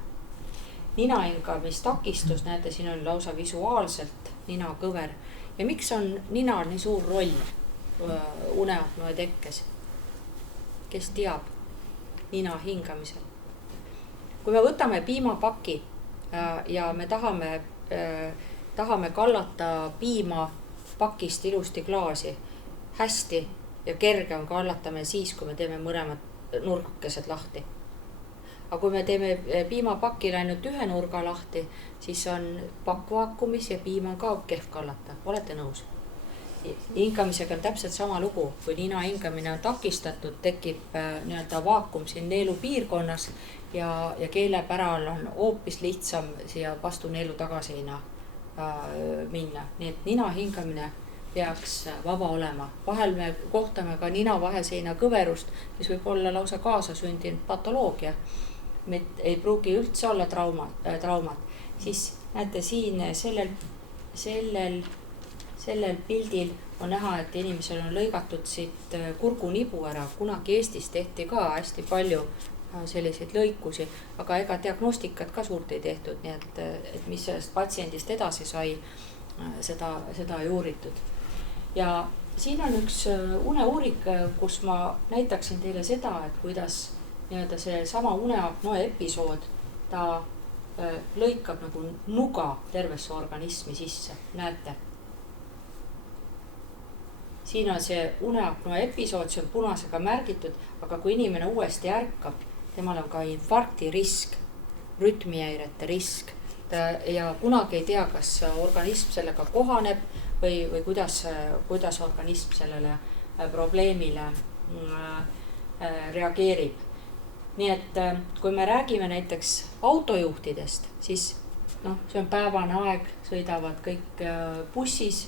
Nina hingamistakistus, näete, siin on lausa visuaalselt ninakõver. Ja miks on ninal nii suur roll uneapnoe tekkes? Kes teab nina hingamisel? Kui me võtame piimapaki ja me tahame kallata piima pakist ilusti klaasi, hästi ja kerge on kallata me siis, kui me teeme mõlemad nurgakesed lahti. Aga kui me teeme piimapakil ainult ühe nurga lahti, siis on pakk vaakumis ja piim on ka kehv kallata. Olete nõus? Hingamisega on täpselt sama lugu. Kui nina hingamine on takistatud, tekib nii-öelda vaakum siin neelu piirkonnas ja keelepäral on hoopis lihtsam siia vastu neelu tagaseina minna. Nii et nina hingamine peaks vaba olema. Vahel me kohtame ka nina vaheseina kõverust, mis võib olla lausa kaasasündinud patoloogia. Ei pruugi üldse olla traumat. Siis näete siin sellel pildil on näha, et inimesel on lõigatud siit kurgunibu ära. Kunagi Eestis tehti ka hästi palju selliseid lõikusi, aga ega diagnostikat ka suurt ei tehtud, nii et mis sellest patsiendist edasi sai, seda ei uuritud. Ja siin on üks uneuuring, kus ma näitaksin teile seda, et kuidas nii-öelda see sama uneapnoe episood, ta lõikab nagu nuga tervesse organismi sisse, näete. Siin on see uneapnoe episood, see on punasega märgitud, aga kui inimene uuesti ärkab, temal on ka infarkti risk, rütmihäirete risk ja kunagi ei tea, kas organism sellega kohaneb või kuidas organism sellele probleemile reageerib. Nii et kui me räägime näiteks autojuhtidest, siis see on päevane aeg, sõidavad kõik bussis,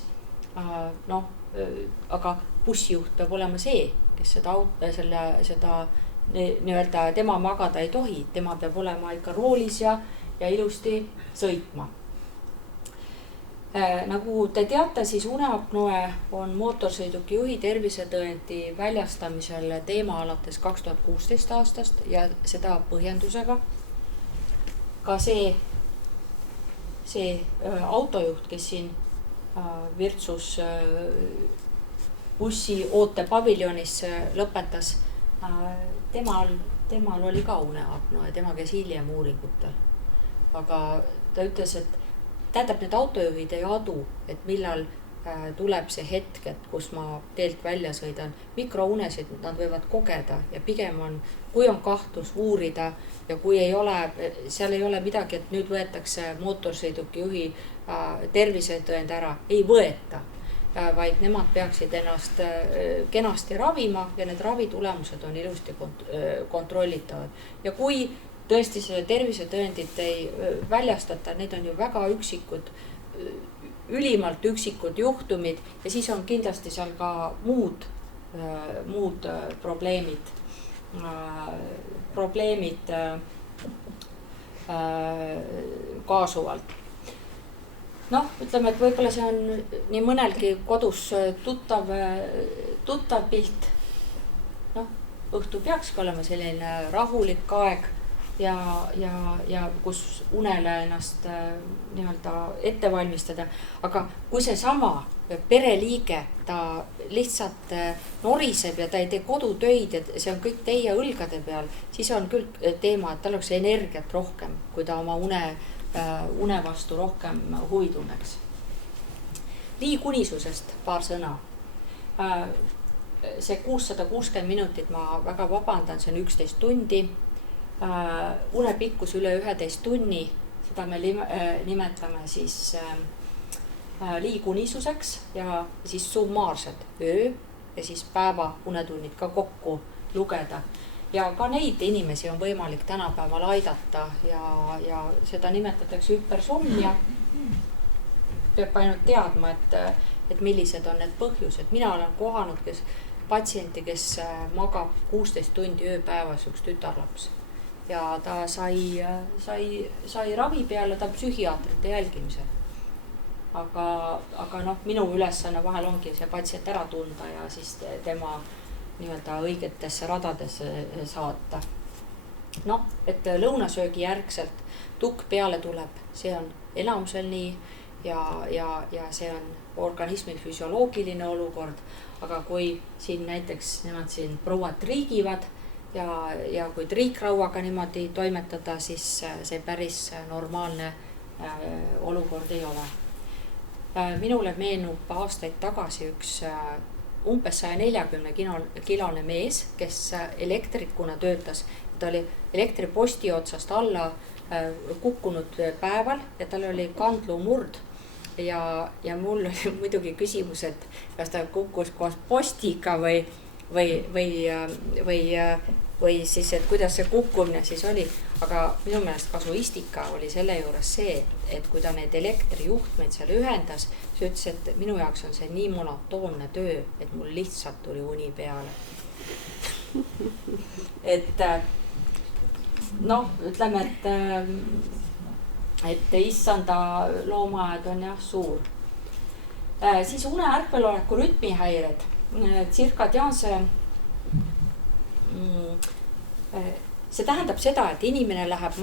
aga bussijuht peab olema see, kes seda nii-öelda tema magada ei tohi, tema peab olema ikka roolis ja ja ilusti sõitma. Nagu te teate, siis uneapnoe on mootorsõiduki juhi tervisetõendi väljastamisel teema alates 2016 aastast ja seda põhjendusega. Ka see autojuht, kes siin Virtsus bussi ootepaviljonis lõpetas, temal oli ka uneapnoe, tema käis hiljem uuringutel. Aga ta ütles, et tähendab, need autojuhid ei adu, et millal tuleb see hetk, et kus ma teelt välja sõidan. Mikrounesid nad võivad kogeda ja pigem on, kui on kahtlus, uurida ja kui ei ole, seal ei ole midagi, et nüüd võetakse mootorsõiduki juhi tervisetõend ära, ei võeta, vaid nemad peaksid ennast kenasti ravima ja need ravitulemused on ilusti kontrollitavad. Ja kui tõesti selle tervisetõendit ei väljastata, need on ju väga üksikud, ülimalt üksikud juhtumid ja siis on kindlasti seal ka muud probleemid kaasuvalt. Noh, ütleme, et võib-olla see on nii mõnelgi kodus tuttav pilt. Noh, õhtu peakski olema selline rahulik aeg ja kus unele ennast nii-öelda ette valmistada. Aga kui see sama pereliige, ta lihtsalt noriseb ja ta ei tee kodutöid ja see on kõik teie õlgade peal, siis on küll teema, et tal oleks energiat rohkem, kui ta oma une vastu rohkem huvi tunneks. Liigunisusest paar sõna. See 660 minutit, ma väga vabandan, see on 11 tundi. Unepikkus üle 11 tunni, seda me nimetame siis liigunisuseks ja siis summaarsed öö ja siis päeva unetunnid ka kokku lugeda. Ja ka neid inimesi on võimalik tänapäeval aidata ja seda nimetatakse hüpersomnia. Peab ainult teadma, et millised on need põhjused. Mina olen kohanud patsienti, kes magab 16 tundi ööpäevas, üks tütarlaps. Ja ta sai ravi peale, ta psühhiaatrite jälgimisel. Aga noh, minu ülesanne vahel ongi see patsient ära tunda ja siis tema nii-öelda õigetesse radadesse saata. Noh, et lõunasöögi järgselt tukk peale tuleb, see on enamusel nii ja see on organismi füsioloogiline olukord. Aga kui siin näiteks nemad siin prouad triigivad ja kui triikrauaga niimoodi toimetada, siis see päris normaalne olukord ei ole. Minule meenub aastaid tagasi üks umbes 140-kilone mees, kes elektrikuna töötas. Ta oli elektriposti otsast alla kukkunud päeval ja tal oli kandlumurd. Ja mul oli muidugi küsimus, et kas ta kukkus koos postiga või siis, et kuidas see kukkumine siis oli. Aga minu meelest kasuistika oli selle juures see, et kui ta neid elektrijuhtmeid seal ühendas, see ütles, et minu jaoks on see nii monotoonne töö, et mul lihtsalt tuli uni peale. Et noh, ütleme, et issanda loomaaed on jah suur. Siis une-ärkveloleku rütmihäired. Tsirkadiaanse, see tähendab seda, et inimene läheb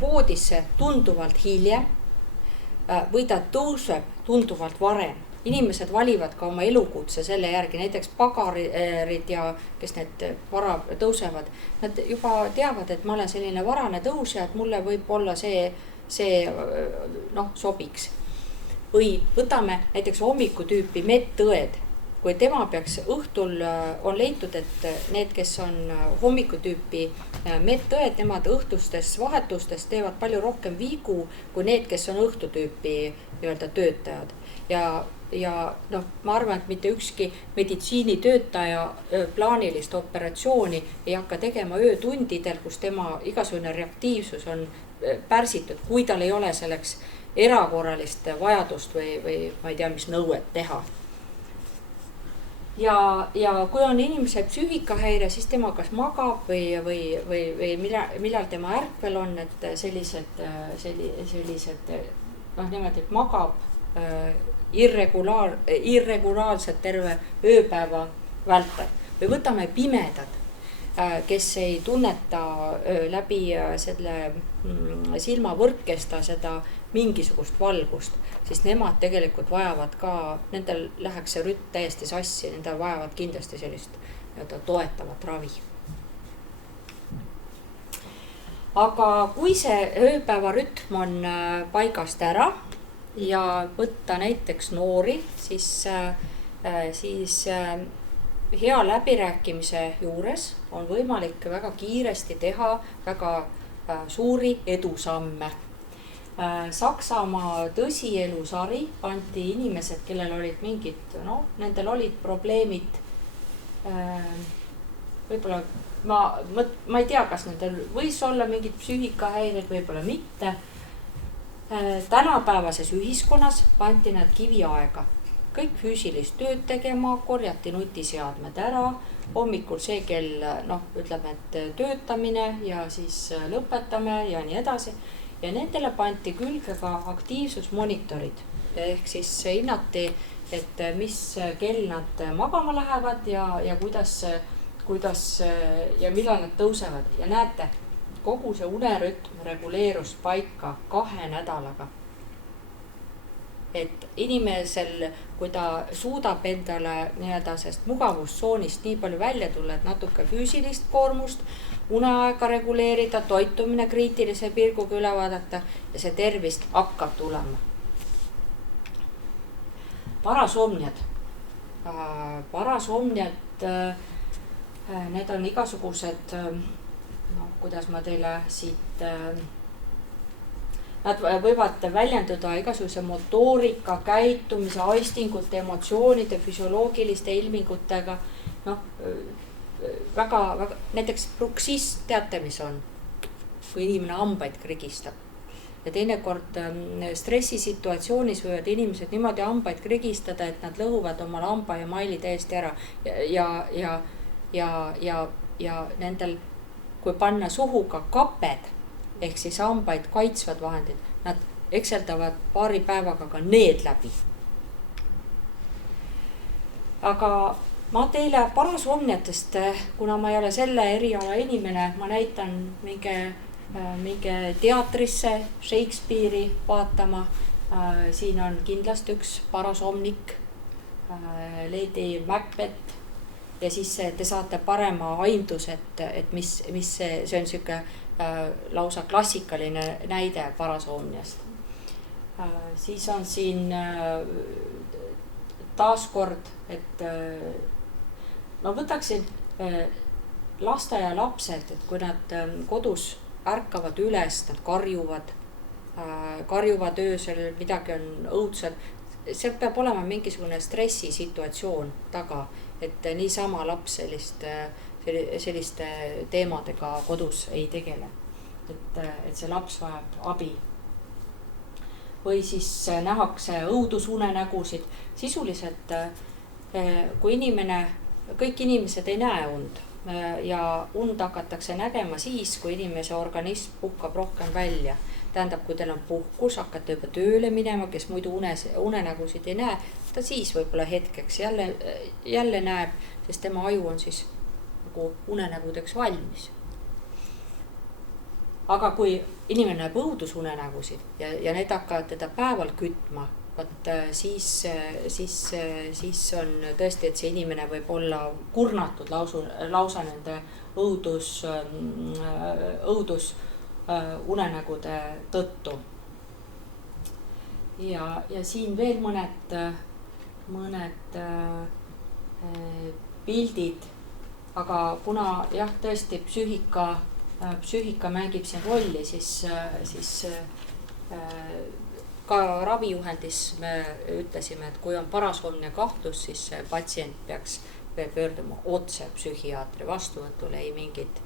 voodisse tunduvalt hiljem või ta tõuseb tunduvalt varem. Inimesed valivad ka oma elukutse selle järgi, näiteks pagarid ja kes need vara tõusevad. Nad juba teavad, et ma olen selline varane tõusja, et mulle võib olla see sobiks. Või võtame näiteks hommikutüüpi medõed. Kui tema peaks õhtul, on leitud, et need, kes on hommikutüüpi medõed, nemad õhtustes vahetustes teevad palju rohkem viigu kui need, kes on õhtutüüpi töötajad. Ja ma arvan, et mitte ükski meditsiinitöötaja plaanilist operatsiooni ei hakka tegema öötundidel, kus tema igasugune reaktiivsus on pärsitud, kui tal ei ole selleks erakorralist vajadust või ma ei tea, mis nõuet teha. ja kui on inimese psüühikahäire, siis tema kas magab või millal tema ärkvel on, et sellised noh, niimoodi, et magab irregulaarselt terve ööpäeva vältel. Või võtame pimedad, kes ei tunneta läbi selle silmavõrkesta seda mingisugust valgust, siis nemad tegelikult vajavad ka, nendel läheks see rütm täiesti sassi, nendel vajavad kindlasti sellist toetavat ravi. Aga kui see ööpäevarütm on paigast ära ja võtta näiteks noori, siis hea läbirääkimise juures on võimalik väga kiiresti teha väga suuri edusamme. Saksamaa tõsielusari pandi inimesed, kellel olid mingid, nendel olid probleemid, võib-olla ma ei tea, kas nendel võis olla mingid psüühikahäired, võib-olla mitte. Tänapäevases ühiskonnas pandi nad kiviaega, kõik füüsilist tööd tegema, korjati nutiseadmed ära, hommikul see kell, ütleme, et töötamine ja siis lõpetame ja nii edasi. Ja nendele pandi külge ka aktiivsusmonitorid, ehk siis hinnati, et mis kell nad magama lähevad ja kuidas ja millal nad tõusevad. Ja näete, kogu see unerütm reguleerus paika 2 nädalaga. Et inimesel, kui ta suudab endale nii-öelda sest mugavustsoonist nii palju välja tulla, et natuke füüsilist koormust, uneaega reguleerida, toitumine kriitilise pilguga üle vaadata ja see tervist hakkab tulema. Parasomniad, need on igasugused, kuidas ma teile siit, nad võivad väljenduda igasuguse motoorika, käitumise, aistingute, emotsioonide, füsioloogiliste ilmingutega, väga, näiteks bruksist, teate, mis on, kui inimene hambaid krigistab. Ja teinekord stressisituatsioonis võivad inimesed niimoodi hambaid krigistada, et nad lõhuvad omal hamba ja maili täiesti ära. Ja nendel, kui panna suhu ka kaped, ehk siis hambaid kaitsvad vahendid, nad ekseldavad paari päevaga ka need läbi. Aga ma teile parasomniatest, kuna ma ei ole selle eriala inimene, ma näitan minge teatrisse Shakespeare'i vaatama. Siin on kindlasti üks parasomnik, Lady Macbeth, ja siis te saate parema aimduse, et mis see on siuke lausa klassikaline näide parasomniast. Siis on siin taaskord, et ma võtaksin lasteaialapsed, et kui nad kodus ärkavad üles, nad karjuvad öösel, midagi on õudselt, seal peab olema mingisugune stressisituatsioon taga, et niisama laps selliste teemadega kodus ei tegele, et see laps vajab abi. Või siis nähakse õudusunenägusid, sisuliselt kui kõik inimesed ei näe und ja und hakatakse nägema siis, kui inimese organism puhkab rohkem välja. Tähendab, kui teil on puhkus, hakkate juba tööle minema, kes muidu unenägusid ei näe, ta siis võib-olla hetkeks jälle näeb, sest tema aju on siis nagu unenägudeks valmis. Aga kui inimene näeb õudusunenägusid ja need hakkavad teda päeval kütma, siis on tõesti, et see inimene võib olla kurnatud lausa nende õudusunenägude tõttu. Ja siin veel mõned pildid, aga kuna jah, tõesti psüühika mängib siin rolli, siis ka ravijuhendis me ütlesime, et kui on parasomnia kahtlus, siis patsient peaks pöörduma otse psühhiaatri vastuvõtule, ei mingit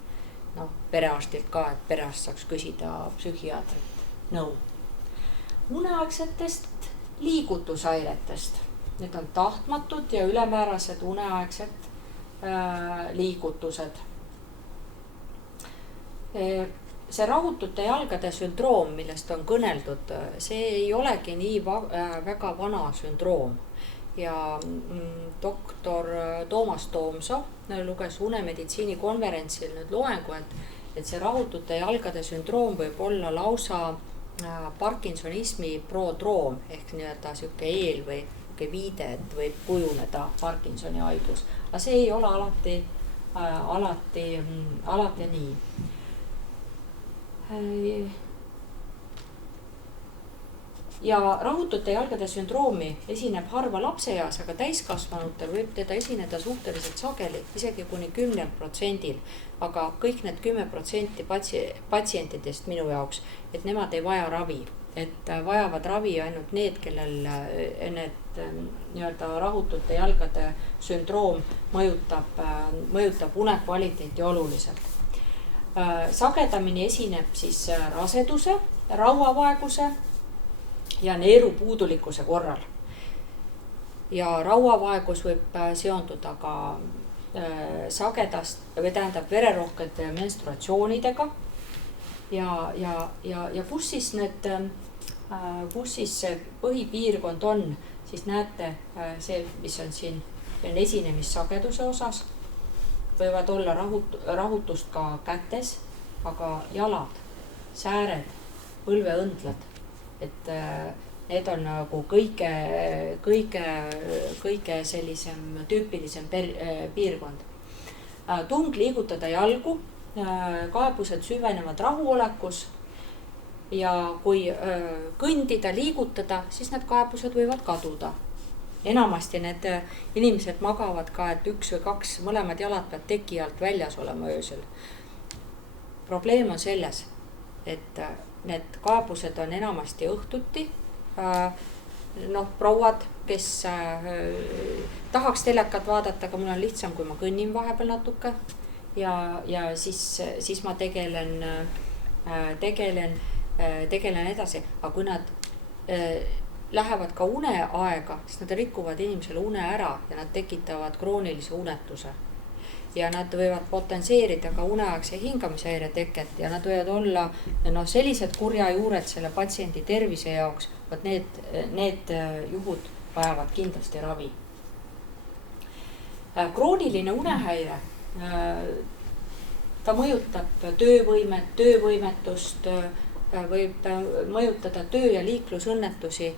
perearstilt ka, et perearst saaks küsida psühhiaatrilt nõu. Uneaegsetest liigutushairetest. need on tahtmatud ja ülemäärased uneaegsed liigutused. See rahutute jalgade sündroom, millest on kõneldud, see ei olegi nii väga vana sündroom ja doktor Toomas Toomsoo luges unemeditsiini konverentsil nüüd loengu, et see rahutute jalgade sündroom võib olla lausa parkinsonismi prodroom ehk nii-öelda sihuke eel või viide, et võib kujuneda Parkinsoni haigus, aga see ei ole alati nii. Ja rahutute jalgade sündroomi esineb harva lapseeas, aga täiskasvanutel võib teda esineda suhteliselt sageli, isegi kuni 10%, aga kõik need 10% patsientidest minu jaoks, et nemad ei vaja ravi, et vajavad ravi ainult need, kellel need nii-öelda rahutute jalgade sündroom mõjutab unekvaliteeti oluliselt. Sagedamini esineb siis raseduse, rauavaeguse ja neerupuudulikkuse korral. Ja rauavaegus võib seonduda ka vererohkete menstruatsioonididega ja kus siis see põhipiirkond on, siis näete see, mis on siin esinemissageduse osas, võivad olla rahutust ka kätes, aga jalad, sääred, põlveõndlad, et need on nagu kõige sellisem tüüpilisem piirkond. Tung liigutada jalgu, kaebused süvenevad rahuolekus ja kui kõndida, liigutada, siis need kaebused võivad kaduda. Enamasti need inimesed magavad ka, et 1 või 2 mõlemad jalad peavad teki alt väljas olema öösel. Probleem on selles, et need kaebused on enamasti õhtuti. Prouad, kes tahaks telekat vaadata, aga mul on lihtsam, kui ma kõnnin vahepeal natuke ja siis ma tegelen edasi, aga kui nad lähevad ka uneaega, siis nad rikuvad inimesele une ära ja nad tekitavad kroonilise unetuse. Ja nad võivad potentseerida ka uneaegse hingamisehäire teket ja nad võivad olla sellised kurjajuured selle patsiendi tervise jaoks, vaat need juhud vajavad kindlasti ravi. Krooniline unehäire, ta mõjutab töövõimetust, võib mõjutada töö- ja liiklusõnnetusi.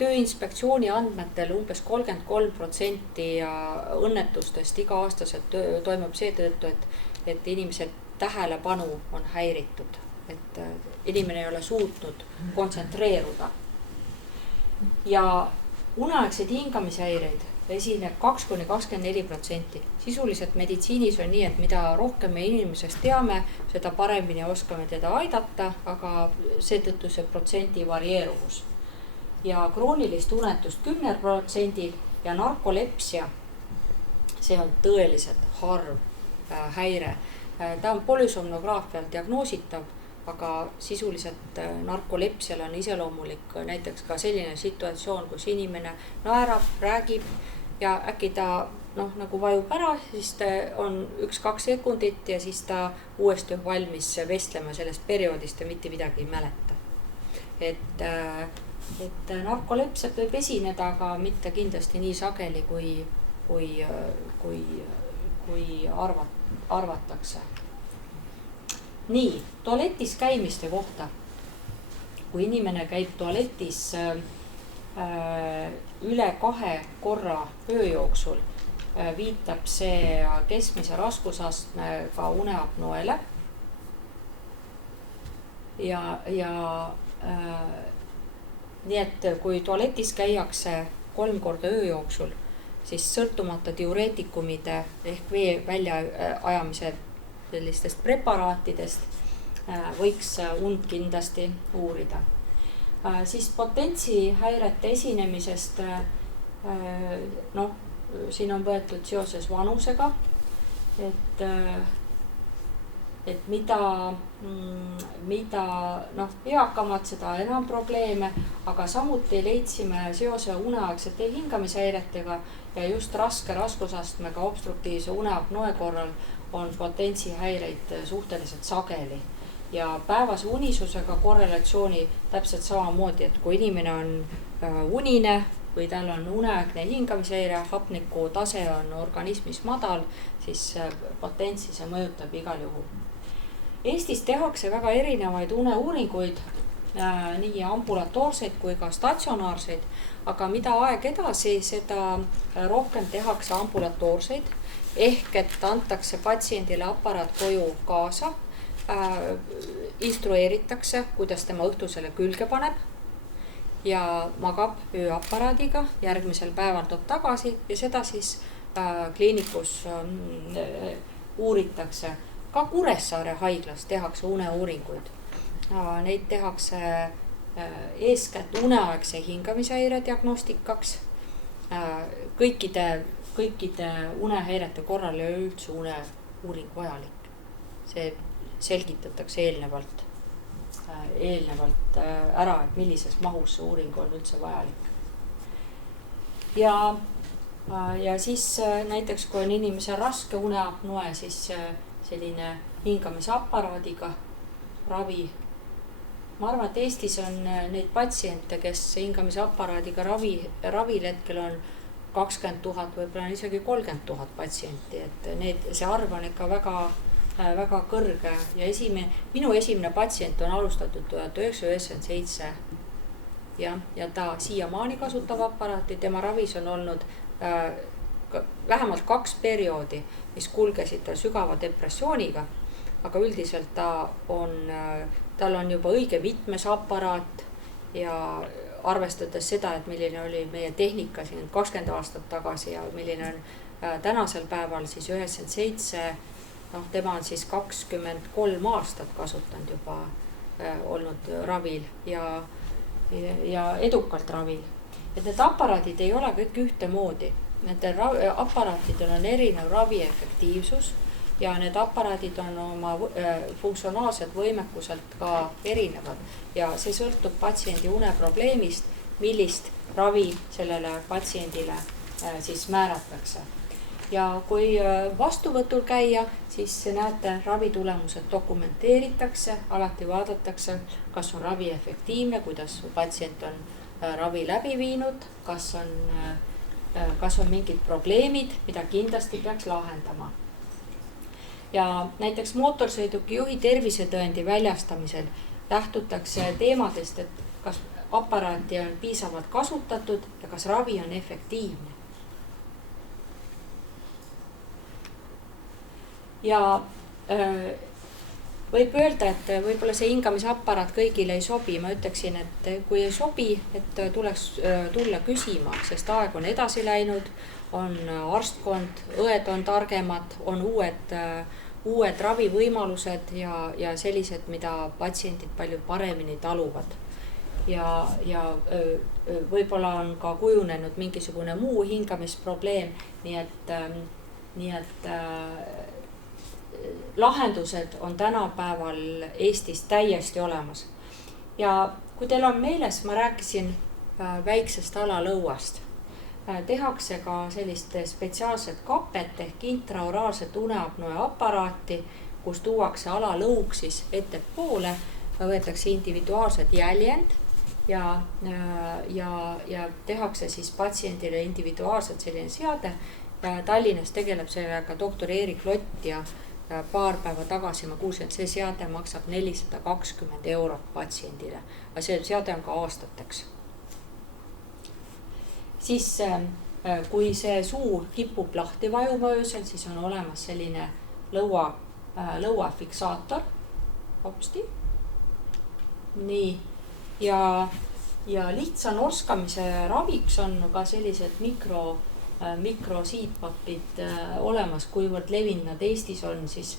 Tööinspektsiooni andmetel umbes 33% õnnetustest iga-aastaselt toimub seetõttu, et inimese tähelepanu on häiritud, et inimene ei ole suutnud kontsentreeruda. Ja uneaegseid hingamishäireid esineb 2–24%. Sisuliselt meditsiinis on nii, et mida rohkem me inimesest teame, seda paremini oskame teda aidata, aga seetõttu see protsendi varieeruvus. Ja kroonilist unetust 10% ja narkolepsia, see on tõeliselt harv häire. Ta on polüsomnograafial diagnoositav, aga sisuliselt narkolepsial on iseloomulik näiteks ka selline situatsioon, kus inimene naerab, räägib ja äkki ta nagu vajub ära, siis ta on 1-2 sekundit ja siis ta uuesti on valmis vestlema sellest perioodist ja mitte midagi ei mäleta. Et narkolepsiat võib esineda, aga mitte kindlasti nii sageli, kui arvatakse. Nii, tualetis käimiste kohta. Kui inimene käib tualetis üle 2 korra öö jooksul, viitab see keskmise raskusastmega uneapnoele ja nii et kui tualetis käiakse 3 korda öö jooksul, siis sõltumata diureetikumide ehk vee väljaajamise sellistest preparaatidest võiks und kindlasti uurida. Siis potentsihäirete esinemisest, siin on võetud seoses vanusega, et mida eakamad, seda enam probleeme, aga samuti leidsime seose uneaegsete hingamishäiretega ja just raske raskusastmega obstruktiivse uneapnoe korral on potentsihäireid suhteliselt sageli. Ja päevase unisusega korrelatsiooni täpselt samamoodi, et kui inimene on unine või tal on uneaegne hingamishäire, hapniku tase on organismis madal, siis potentsi see mõjutab igal juhul. Eestis tehakse väga erinevaid uneuuringuid, nii ambulatoorseid kui ka statsionaarseid, aga mida aeg edasi, seda rohkem tehakse ambulatoorseid, ehk et antakse patsiendile aparaat koju kaasa, instrueeritakse, kuidas tema õhtusele külge paneb ja magab ööaparaadiga, järgmisel päeval toob tagasi ja seda siis kliinikus uuritakse. Ka Kuressaare haiglas tehakse uneuuringuid. Neid tehakse eeskätt uneaegse hingamishäire diagnostikaks. Kõikide unehäirete korral ei ole üldse uneuuring vajalik. See selgitatakse eelnevalt ära, et millises mahus see uuring on üldse vajalik. Ja siis näiteks, kui on inimesel raske uneapnoe, siis selline hingamisaparaadiga ravi. Ma arvan, et Eestis on neid patsiente, kes hingamisaparaadiga ravil hetkel on 20 000, võib-olla on isegi 30 000 patsienti, et see arv on ikka väga kõrge ja minu esimene patsient on alustatud 1997 ja ta siiamaani kasutab aparaati, tema ravis on olnud vähemalt 2 perioodi, mis kulgesid tal sügava depressiooniga, aga üldiselt tal on juba õige mitmes aparaat ja arvestades seda, et milline oli meie tehnika siin 20 aastat tagasi ja milline on tänasel päeval siis 97, tema on siis 23 aastat kasutanud juba olnud ravil ja edukalt ravil. Et need aparaadid ei ole kõik ühtemoodi. Nendel aparaatidel on erinev ravi efektiivsus ja need aparaadid on oma funktsionaalselt võimekuselt ka erinevad. Ja see sõltub patsiendi uneprobleemist, millist ravi sellele patsiendile siis määratakse. Ja kui vastuvõtul käia, siis näete, ravitulemused dokumenteeritakse, alati vaadatakse, kas on ravi efektiivne, kuidas patsient on ravi läbi viinud, kas on mingid probleemid, mida kindlasti peaks lahendama. Ja näiteks mootorsõiduki juhi tervisetõendi väljastamisel lähtutakse teemadest, et kas aparaati on piisavalt kasutatud ja kas ravi on efektiivne. Ja võib öelda, et võib-olla see hingamisaparaat kõigile ei sobi. Ma ütleksin, et kui ei sobi, et tuleks tulla küsima, sest aeg on edasi läinud, on arstkond, õed on targemad, on uued ravivõimalused ja sellised, mida patsiendid palju paremini taluvad. Ja võib-olla on ka kujunenud mingisugune muu hingamisprobleem, nii et lahendused on tänapäeval Eestis täiesti olemas. Ja kui teil on meeles, ma rääkisin väiksest alalõuast. Tehakse ka sellist spetsiaalset kapet ehk intraoraalset uneapnoe aparaati, kus tuuakse alalõug siis ettepoole, võetakse individuaalset jäljend ja tehakse siis patsiendile individuaalselt selline seade. Tallinnas tegeleb sellega doktor Erik Lott ja paar päeva tagasi ma kuulsin, et see seade maksab 420 € patsiendile, aga see seade on ka aastateks. Siis kui see suu kipub lahti vajuma öösel, siis on olemas selline lõuafiksaator, hopsti. Nii, ja lihtsa norskamise raviks on ka sellised mikrosiitpapid olemas, kuivõrd levinud nad Eestis on, siis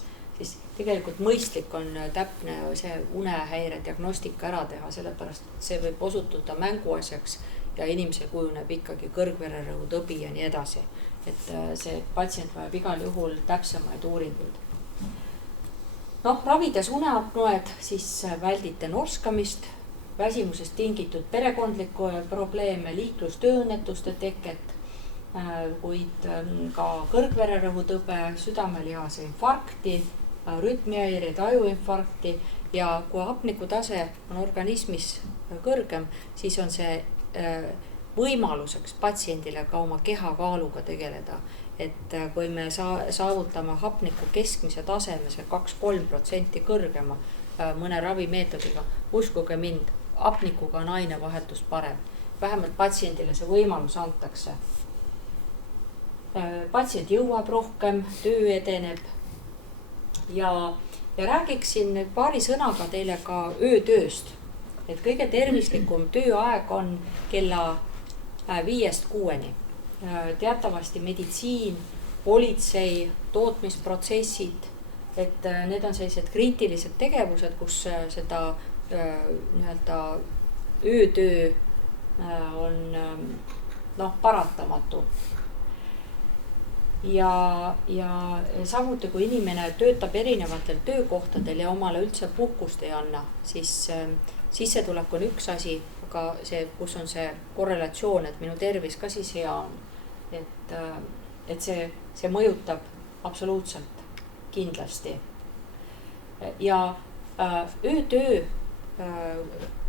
tegelikult mõistlik on täpne see unehäire diagnostika ära teha, sellepärast see võib osutuda mänguasjaks ja inimesel kujuneb ikkagi kõrgvererõhu tõbi ja nii edasi. Et see patsient vajab igal juhul täpsemaid uuringuid. ravides uneapnoed, siis väldite norskamist, väsimusest tingitud perekondlikku probleeme, liiklustööõnnetuste teket, kuid ka kõrgvererõhutõbe, südamelihase infarkti, rütmihäireid, ajuinfarkti ja kui hapnikutase on organismis kõrgem, siis on see võimaluseks patsiendile ka oma kehakaaluga tegeleda. Et kui me saavutame hapniku keskmise taseme, see 2-3% kõrgema mõne ravimeetodiga, uskuge mind, hapnikuga on ainevahetus parem. Vähemalt patsiendile see võimalus antakse. Patsient jõuab rohkem, töö edeneb ja räägiksin paari sõnaga teile ka öötööst. Et kõige tervislikum tööaeg on kella 5-6. Teatavasti meditsiin, politsei, tootmisprotsessid, et need on sellised kriitilised tegevused, kus seda nii-öelda öötöö on paratamatu. Ja samuti kui inimene töötab erinevatel töökohtadel ja omale üldse puhkust ei anna, siis sissetulek on üks asi, aga see, kus on see korrelatsioon, et minu tervis ka siis hea on. Et see mõjutab absoluutselt kindlasti. Ja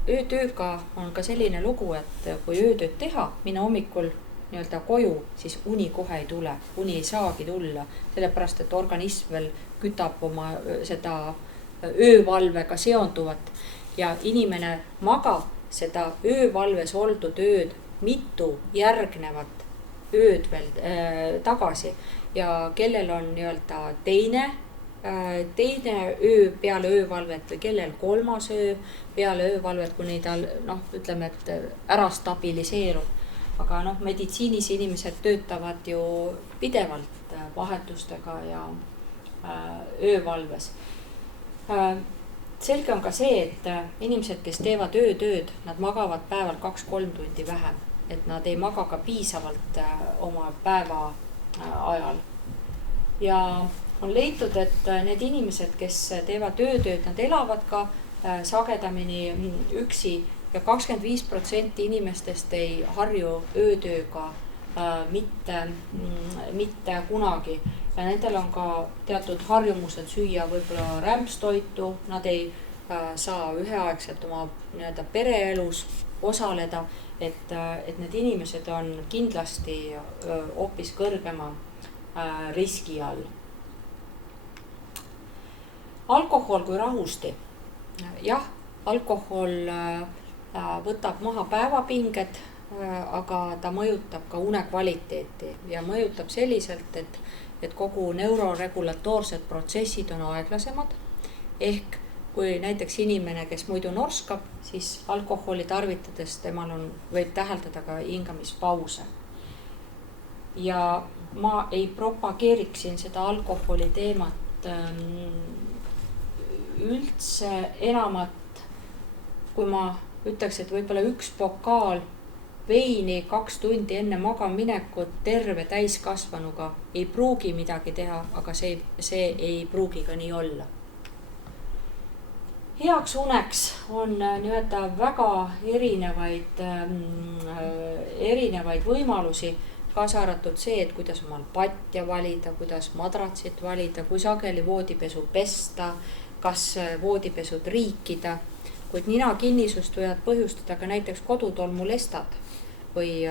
öötööga on ka selline lugu, et kui öötööd teha, minna hommikul nii-öelda koju, siis uni kohe ei tule, uni ei saagi tulla, sellepärast et organism veel kütab oma seda öövalvega seonduvat ja inimene magab seda öövalves oldud ööd mitu järgnevat ööd veel tagasi ja kellel on nii-öelda teine öö peale öövalvet või kellel kolmas öö peale öövalvet, kuni tal ütleme, et ära stabiliseerub. Aga meditsiinis inimesed töötavad ju pidevalt vahetustega ja öövalves. Selge on ka see, et inimesed, kes teevad öötööd, nad magavad päeval 2-3 tundi vähem. Et nad ei maga ka piisavalt oma päeva ajal. Ja on leitud, et need inimesed, kes teevad öötööd, nad elavad ka sagedamini üksi ja 25% inimestest ei harju öötööga mitte kunagi. Ja nendel on ka teatud harjumused süüa võib-olla rämpstoitu, nad ei saa üheaegselt oma nii-öelda pereelus osaleda, et need inimesed on kindlasti hoopis kõrgema riski all. Alkohol kui rahusti. Jah, alkohol võtab maha päevapinged, aga ta mõjutab ka une kvaliteeti ja mõjutab selliselt, et kogu neuroregulatoorsed protsessid on aeglasemad. Ehk kui näiteks inimene, kes muidu norskab, siis alkoholi tarvitades temal võib täheldada ka hingamispause. Ja ma ei propageeriksin seda alkoholi teemat üldse enamat, kui ma ütleks, et võib-olla üks pokaal veini 2 tundi enne magamaminekut terve täiskasvanuga ei pruugi midagi teha, aga see ei pruugi ka nii olla. Heaks uneks on nii-öelda väga erinevaid võimalusi, kaasa arvatud see, et kuidas omal patja valida, kuidas madratsit valida, kui sageli voodipesu pesta, kas voodipesu triikida, kuid ninakinnisust võivad põhjustada ka näiteks kodutolmulestad või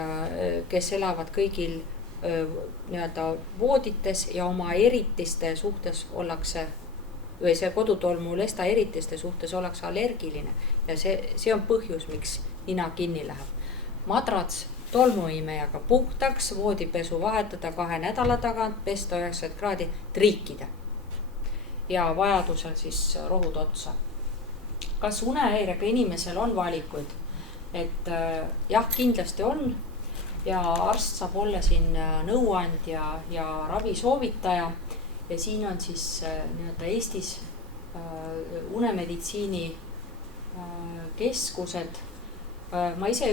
kes elavad kõigil nii-öelda voodites ja oma eritiste suhtes ollakse või see kodutolmulesta eritiste suhtes ollakse allergiline ja see on põhjus, miks nina kinni läheb. Madrats tolmuimejaga puhtaks, voodipesu vahetada 2 nädala tagant, pesta 90 kraadi, triikida ja vajadusel siis rohud otsa. Kas unehäirega inimesel on valikuid? Et jah, kindlasti on ja arst saab olla siin nõuandja ja ravisoovitaja. Ja siin on siis nii-öelda Eestis unemeditsiini keskused. Ma ise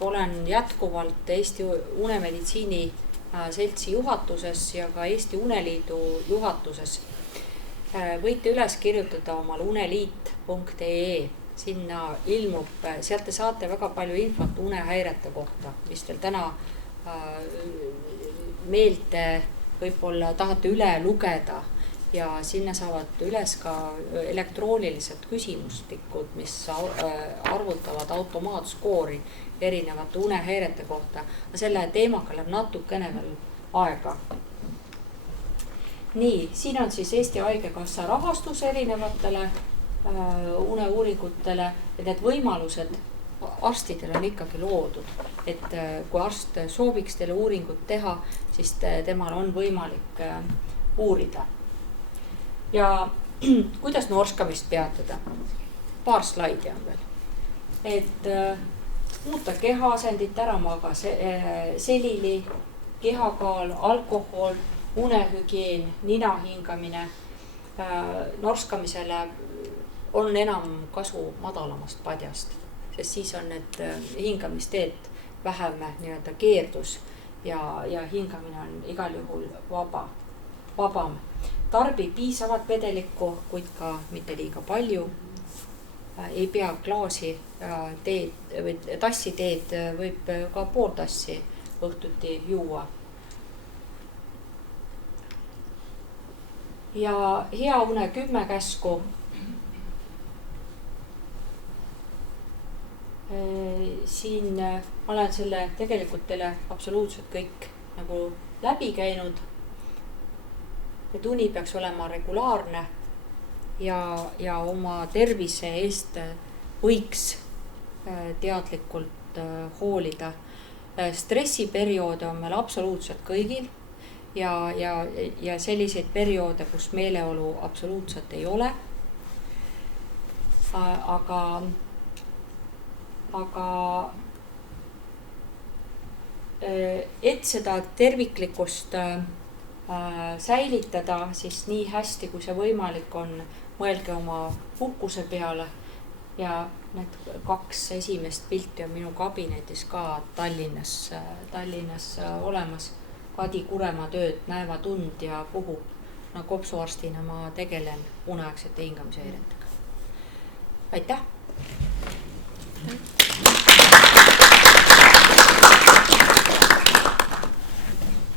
olen jätkuvalt Eesti Unemeditsiini seltsi juhatuses ja ka Eesti Uneliidu juhatuses. võite üles kirjutada omal uneliit.ee, sinna ilmub, sealt te saate väga palju infot unehäirete kohta, mis teil täna meelte võib-olla tahate üle lugeda ja sinna saavad üles ka elektroonilised küsimustikud, mis arvutavad automaatskoori erinevate unehäirete kohta. Selle teemaga läheb natukene veel aega. Nii, siin on siis Eesti Haigekassa rahastus erinevatele uneuuringutele, et need võimalused arstidel on ikkagi loodud, et kui arst sooviks teile uuringut teha, siis temal on võimalik uurida. Ja kuidas norskamist peatada? Paar slaidi on veel. Et muuta kehaasendit, ära maga selili, kehakaal, alkohol, unehügieen, nina hingamine. Norskamisele on enam kasu madalamast padjast, sest siis on need hingamisteed vähem nii-öelda keerdus ja hingamine on igal juhul vabam. Tarbi piisavat vedelikku, kuid ka mitte liiga palju. Ei pea klaasi teed või tassi teed, võib ka pool tassi õhtuti juua. Ja hea une 10 käsku. Siin olen selle tegelikult teile absoluutselt kõik nagu läbi käinud. Et uni peaks olema regulaarne ja oma tervise eest võiks teadlikult hoolida. Stressiperioode on meil absoluutselt kõigil ja selliseid perioode, kus meeleolu absoluutselt ei ole. Aga et seda terviklikkust säilitada, siis nii hästi, kui see võimalik on, mõelge oma puhkuse peale ja need 2 esimest pilti on minu kabinetis ka Tallinnas olemas. Kadi Kurema tööd, näevad und ja puhub. No kopsuarstina ma tegelen uneaegsete hingamishäiretega. Aitäh!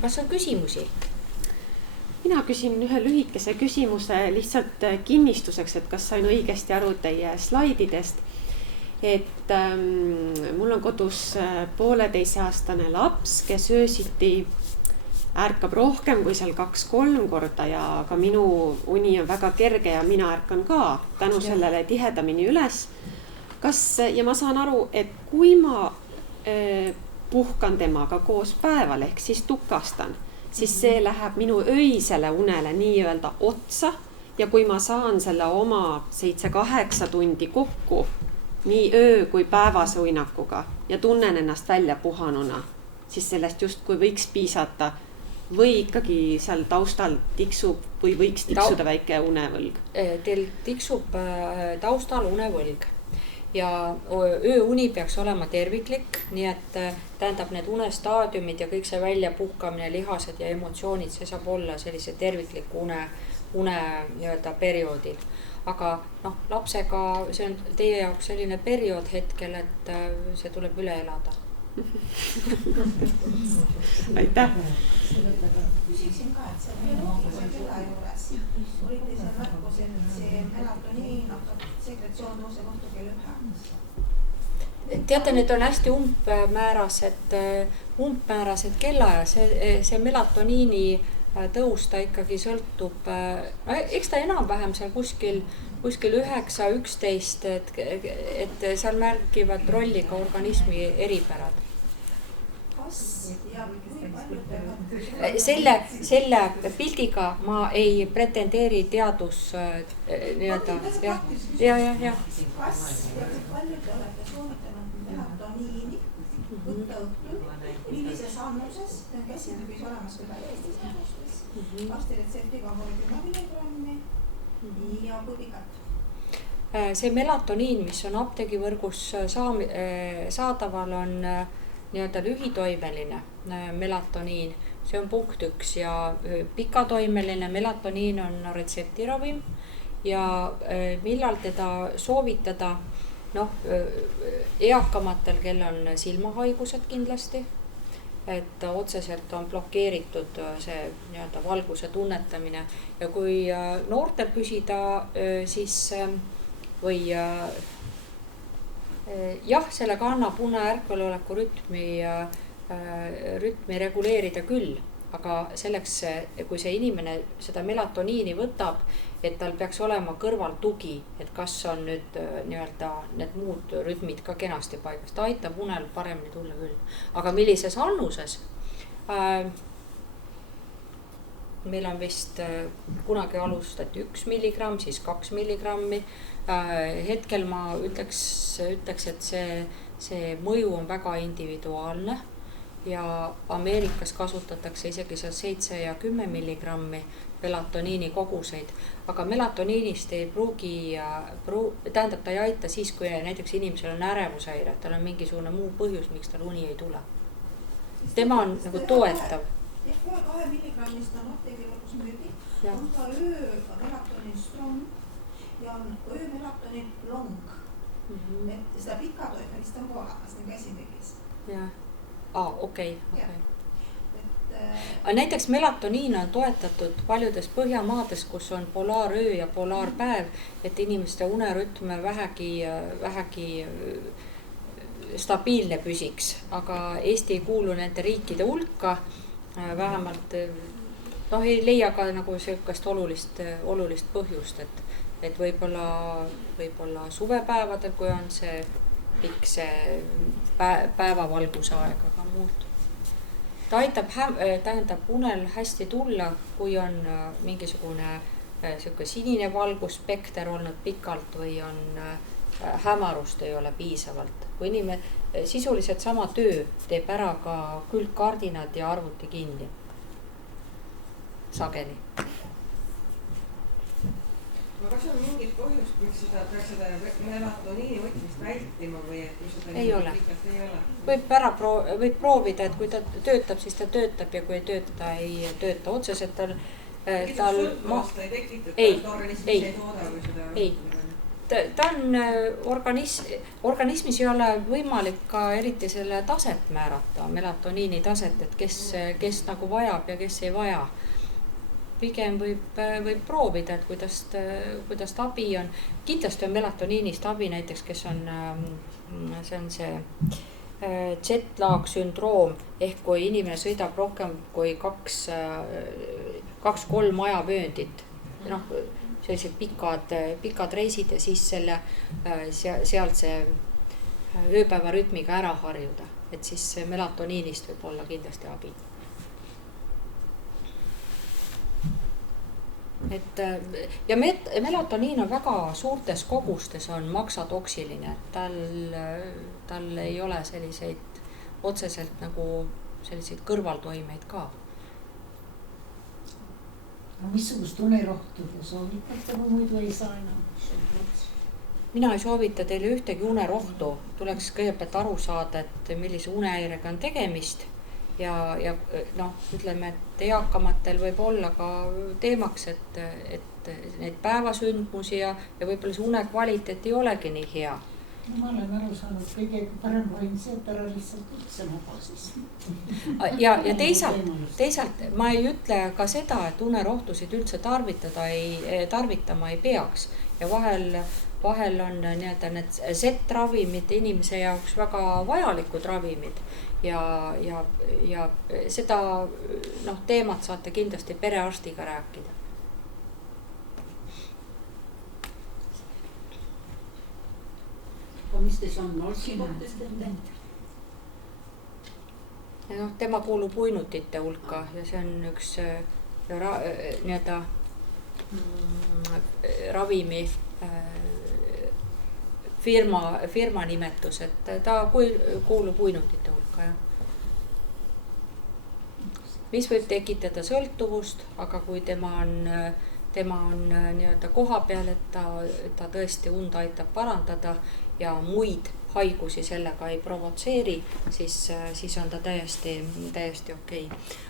Kas on küsimusi? Mina küsin ühe lühikese küsimuse lihtsalt kinnistuseks, et kas sain õigesti aru teie slaididest. Et mul on kodus 1,5-aastane laps, kes öösiti ärkab rohkem kui seal 2-3 korda ja ka minu uni on väga kerge ja mina ärkan ka tänu sellele tihedamini üles. Ja ma saan aru, et kui ma puhkan temaga koos päeval ehk siis tukastan, siis see läheb minu öisele unele nii-öelda otsa ja kui ma saan selle oma 7-8 tundi kokku nii öö kui päevase uinakuga ja tunnen ennast välja puhanuna, siis sellest justkui võiks piisata või ikkagi seal taustal tiksub või võiks tiksuda väike unevõlg? Teil tiksub taustal unevõlg ja ööuni peaks olema terviklik, nii et tähendab need unestaadiumid ja kõik see väljapuhkamine, lihased ja emotsioonid, see saab olla sellise tervikliku une nii-öelda perioodil. Aga lapsega see on teie jaoks selline periood hetkel, et see tuleb üle elada. Aitäh! Küsiksin ka, et see bioloogilise kella juures olite seal märkus, et see melatoniin hakkab sekretsioon tõuse kohtu kell 1. Teate, need on hästi umbmäärased kellaja, see melatoniini tõus ta ikkagi sõltub, eks ta enam-vähem seal kuskil 9-11, et seal märgivad rolli ka organismi eripärad. Selle pildiga ma ei pretendeeri teadus nii-öelda. Ja. Kas ja kui palju te olete soovitanud melatoniini võtta õhtul, millises annuses, käsime võis olemas ka Eestis annustes, arsti retseptiga 30 milligrammi ja kui pikalt? See melatoniin, mis on apteegivõrgus saadaval, on nii-öelda lühitoimeline melatoniin, see on punkt 1 ja pikatoimeline melatoniin on retseptiravim ja millal teda soovitada, noh, eakamatel, kel on silmahaigused kindlasti, et otseselt on blokeeritud see nii-öelda valguse tunnetamine ja kui noortel püsida, siis või jah, sellega annab uneärkveloleku rütmi reguleerida küll, aga selleks, kui see inimene seda melatoniini võtab, et tal peaks olema kõrval tugi, et kas on nüüd nii-öelda need muud rütmid ka kenasti paigas, ta aitab unel paremini tulla küll. aga millises annuses? Meil on vist kunagi alustati 1 milligramm, siis 2 milligrammi. Hetkel ma ütleks, et see mõju on väga individuaalne ja Ameerikas kasutatakse isegi seal 7 ja 10 milligrammi melatoniini koguseid, aga melatoniinist ei pruugi, tähendab, ta ei aita siis, kui näiteks inimesel on ärevushäire, tal on mingisugune muu põhjus, miks tal uni ei tule. Tema on nagu toetav. Ehk 2 milligrammist on apteegivõrgus müüdi, on ka öömelatonin strong ja on öömelatonin long. Et seda pikatoimelist on ka olemas, nagu esimegis. Jah, okei. Näiteks melatoniin on toetatud paljudes Põhjamaades, kus on polaaröö ja polaarpäev, et inimeste unerütm vähegi stabiilne püsiks, aga Eesti ei kuulu nende riikide hulka, vähemalt ei leia ka nagu sellist olulist põhjust, et võib-olla suvepäevadel, kui on see pikk see päevavalguse aeg, aga muud. Ta aitab, tähendab unel hästi tulla, kui on mingisugune sihuke sinine valgusspekter olnud pikalt või on hämarust ei ole piisavalt. Kui inimene sisuliselt sama töö teeb ära ka külgkardinad ja arvuti kinni. Sageli. Aga kas on mingit põhjust, miks peaks seda melatoniini võtmist vältima või et kui seda ei ole. Ei ole? Võib proovida, et kui ta töötab, siis ta töötab ja kui ei tööta, ta ei tööta otseselt. Sõltuvast ei tekitata, et organismis ei tooda või seda? Ei. Ta on organismis ei ole võimalik ka eriti selle taset määrata, melatoniini taset, et kes nagu vajab ja kes ei vaja. Pigem võib proovida, et kuidas ta abi on. Kindlasti on melatoniinist abi näiteks, kes on, see on see jet lag sündroom, ehk kui inimene sõidab rohkem kui 2-3 ajavööndit, sellised pikad reisid ja siis sealt see ööpäeva rütmiga ära harjuda, et siis melatoniinist võib olla kindlasti abi. Ja melatoniin on väga suurtes kogustes on maksatoksiline, tal ei ole selliseid otseselt nagu selliseid kõrvaltoimeid ka. Missugust unerohtu te soovitate, kui muidu ei saa enam? Mina ei soovita teile ühtegi unerohtu, tuleks kõigepealt aru saada, et millise unehäirega on tegemist. Ja ütleme, et eakamatel võib olla ka teemaks, et neid päevasündmusi ja võib-olla see une kvaliteet ei olegi nii hea. Ma olen aru saanud, kõige parem hoin see, et ära lihtsalt üldse mabasis. Ja teisalt ma ei ütle ka seda, et unerohtusid üldse tarvitama ei peaks ja vahel on nii-öelda need Z-ravimid inimese jaoks väga vajalikud ravimid ja seda teemat saate kindlasti perearstiga rääkida. Mis te on noolsikohtest ette? Tema kuulub uinutite hulka ja see on üks nii-öelda ravimi firma nimetus, et ta kuulub uinutite hulka, jah. Mis võib tekitada sõltuvust, aga kui tema on nii-öelda koha peal, et ta tõesti und aitab parandada ja muid haigusi sellega ei provotseeri, siis on ta täiesti okei.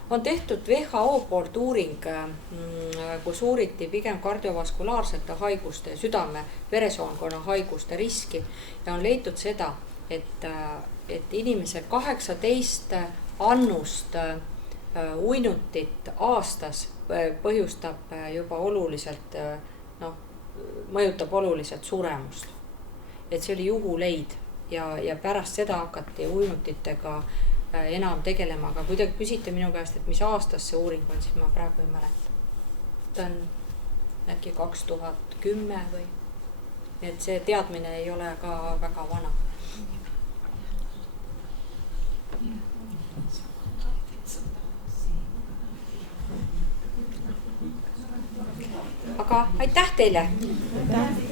On tehtud WHO poolt uuring, kus uuriti pigem kardiovaskulaarsete haiguste ja südame-veresoonkonna haiguste riski ja on leitud seda, et inimese 18 annust uinutit aastas põhjustab juba oluliselt, mõjutab oluliselt suremust. Et see oli juhuleid ja pärast seda hakati uinutitega enam tegelema, aga kui te küsite minu käest, et mis aastas see uuring on, siis ma praegu ei mäleta. Ta on äkki 2010 või, et see teadmine ei ole ka väga vana. Aga aitäh teile! Aitäh!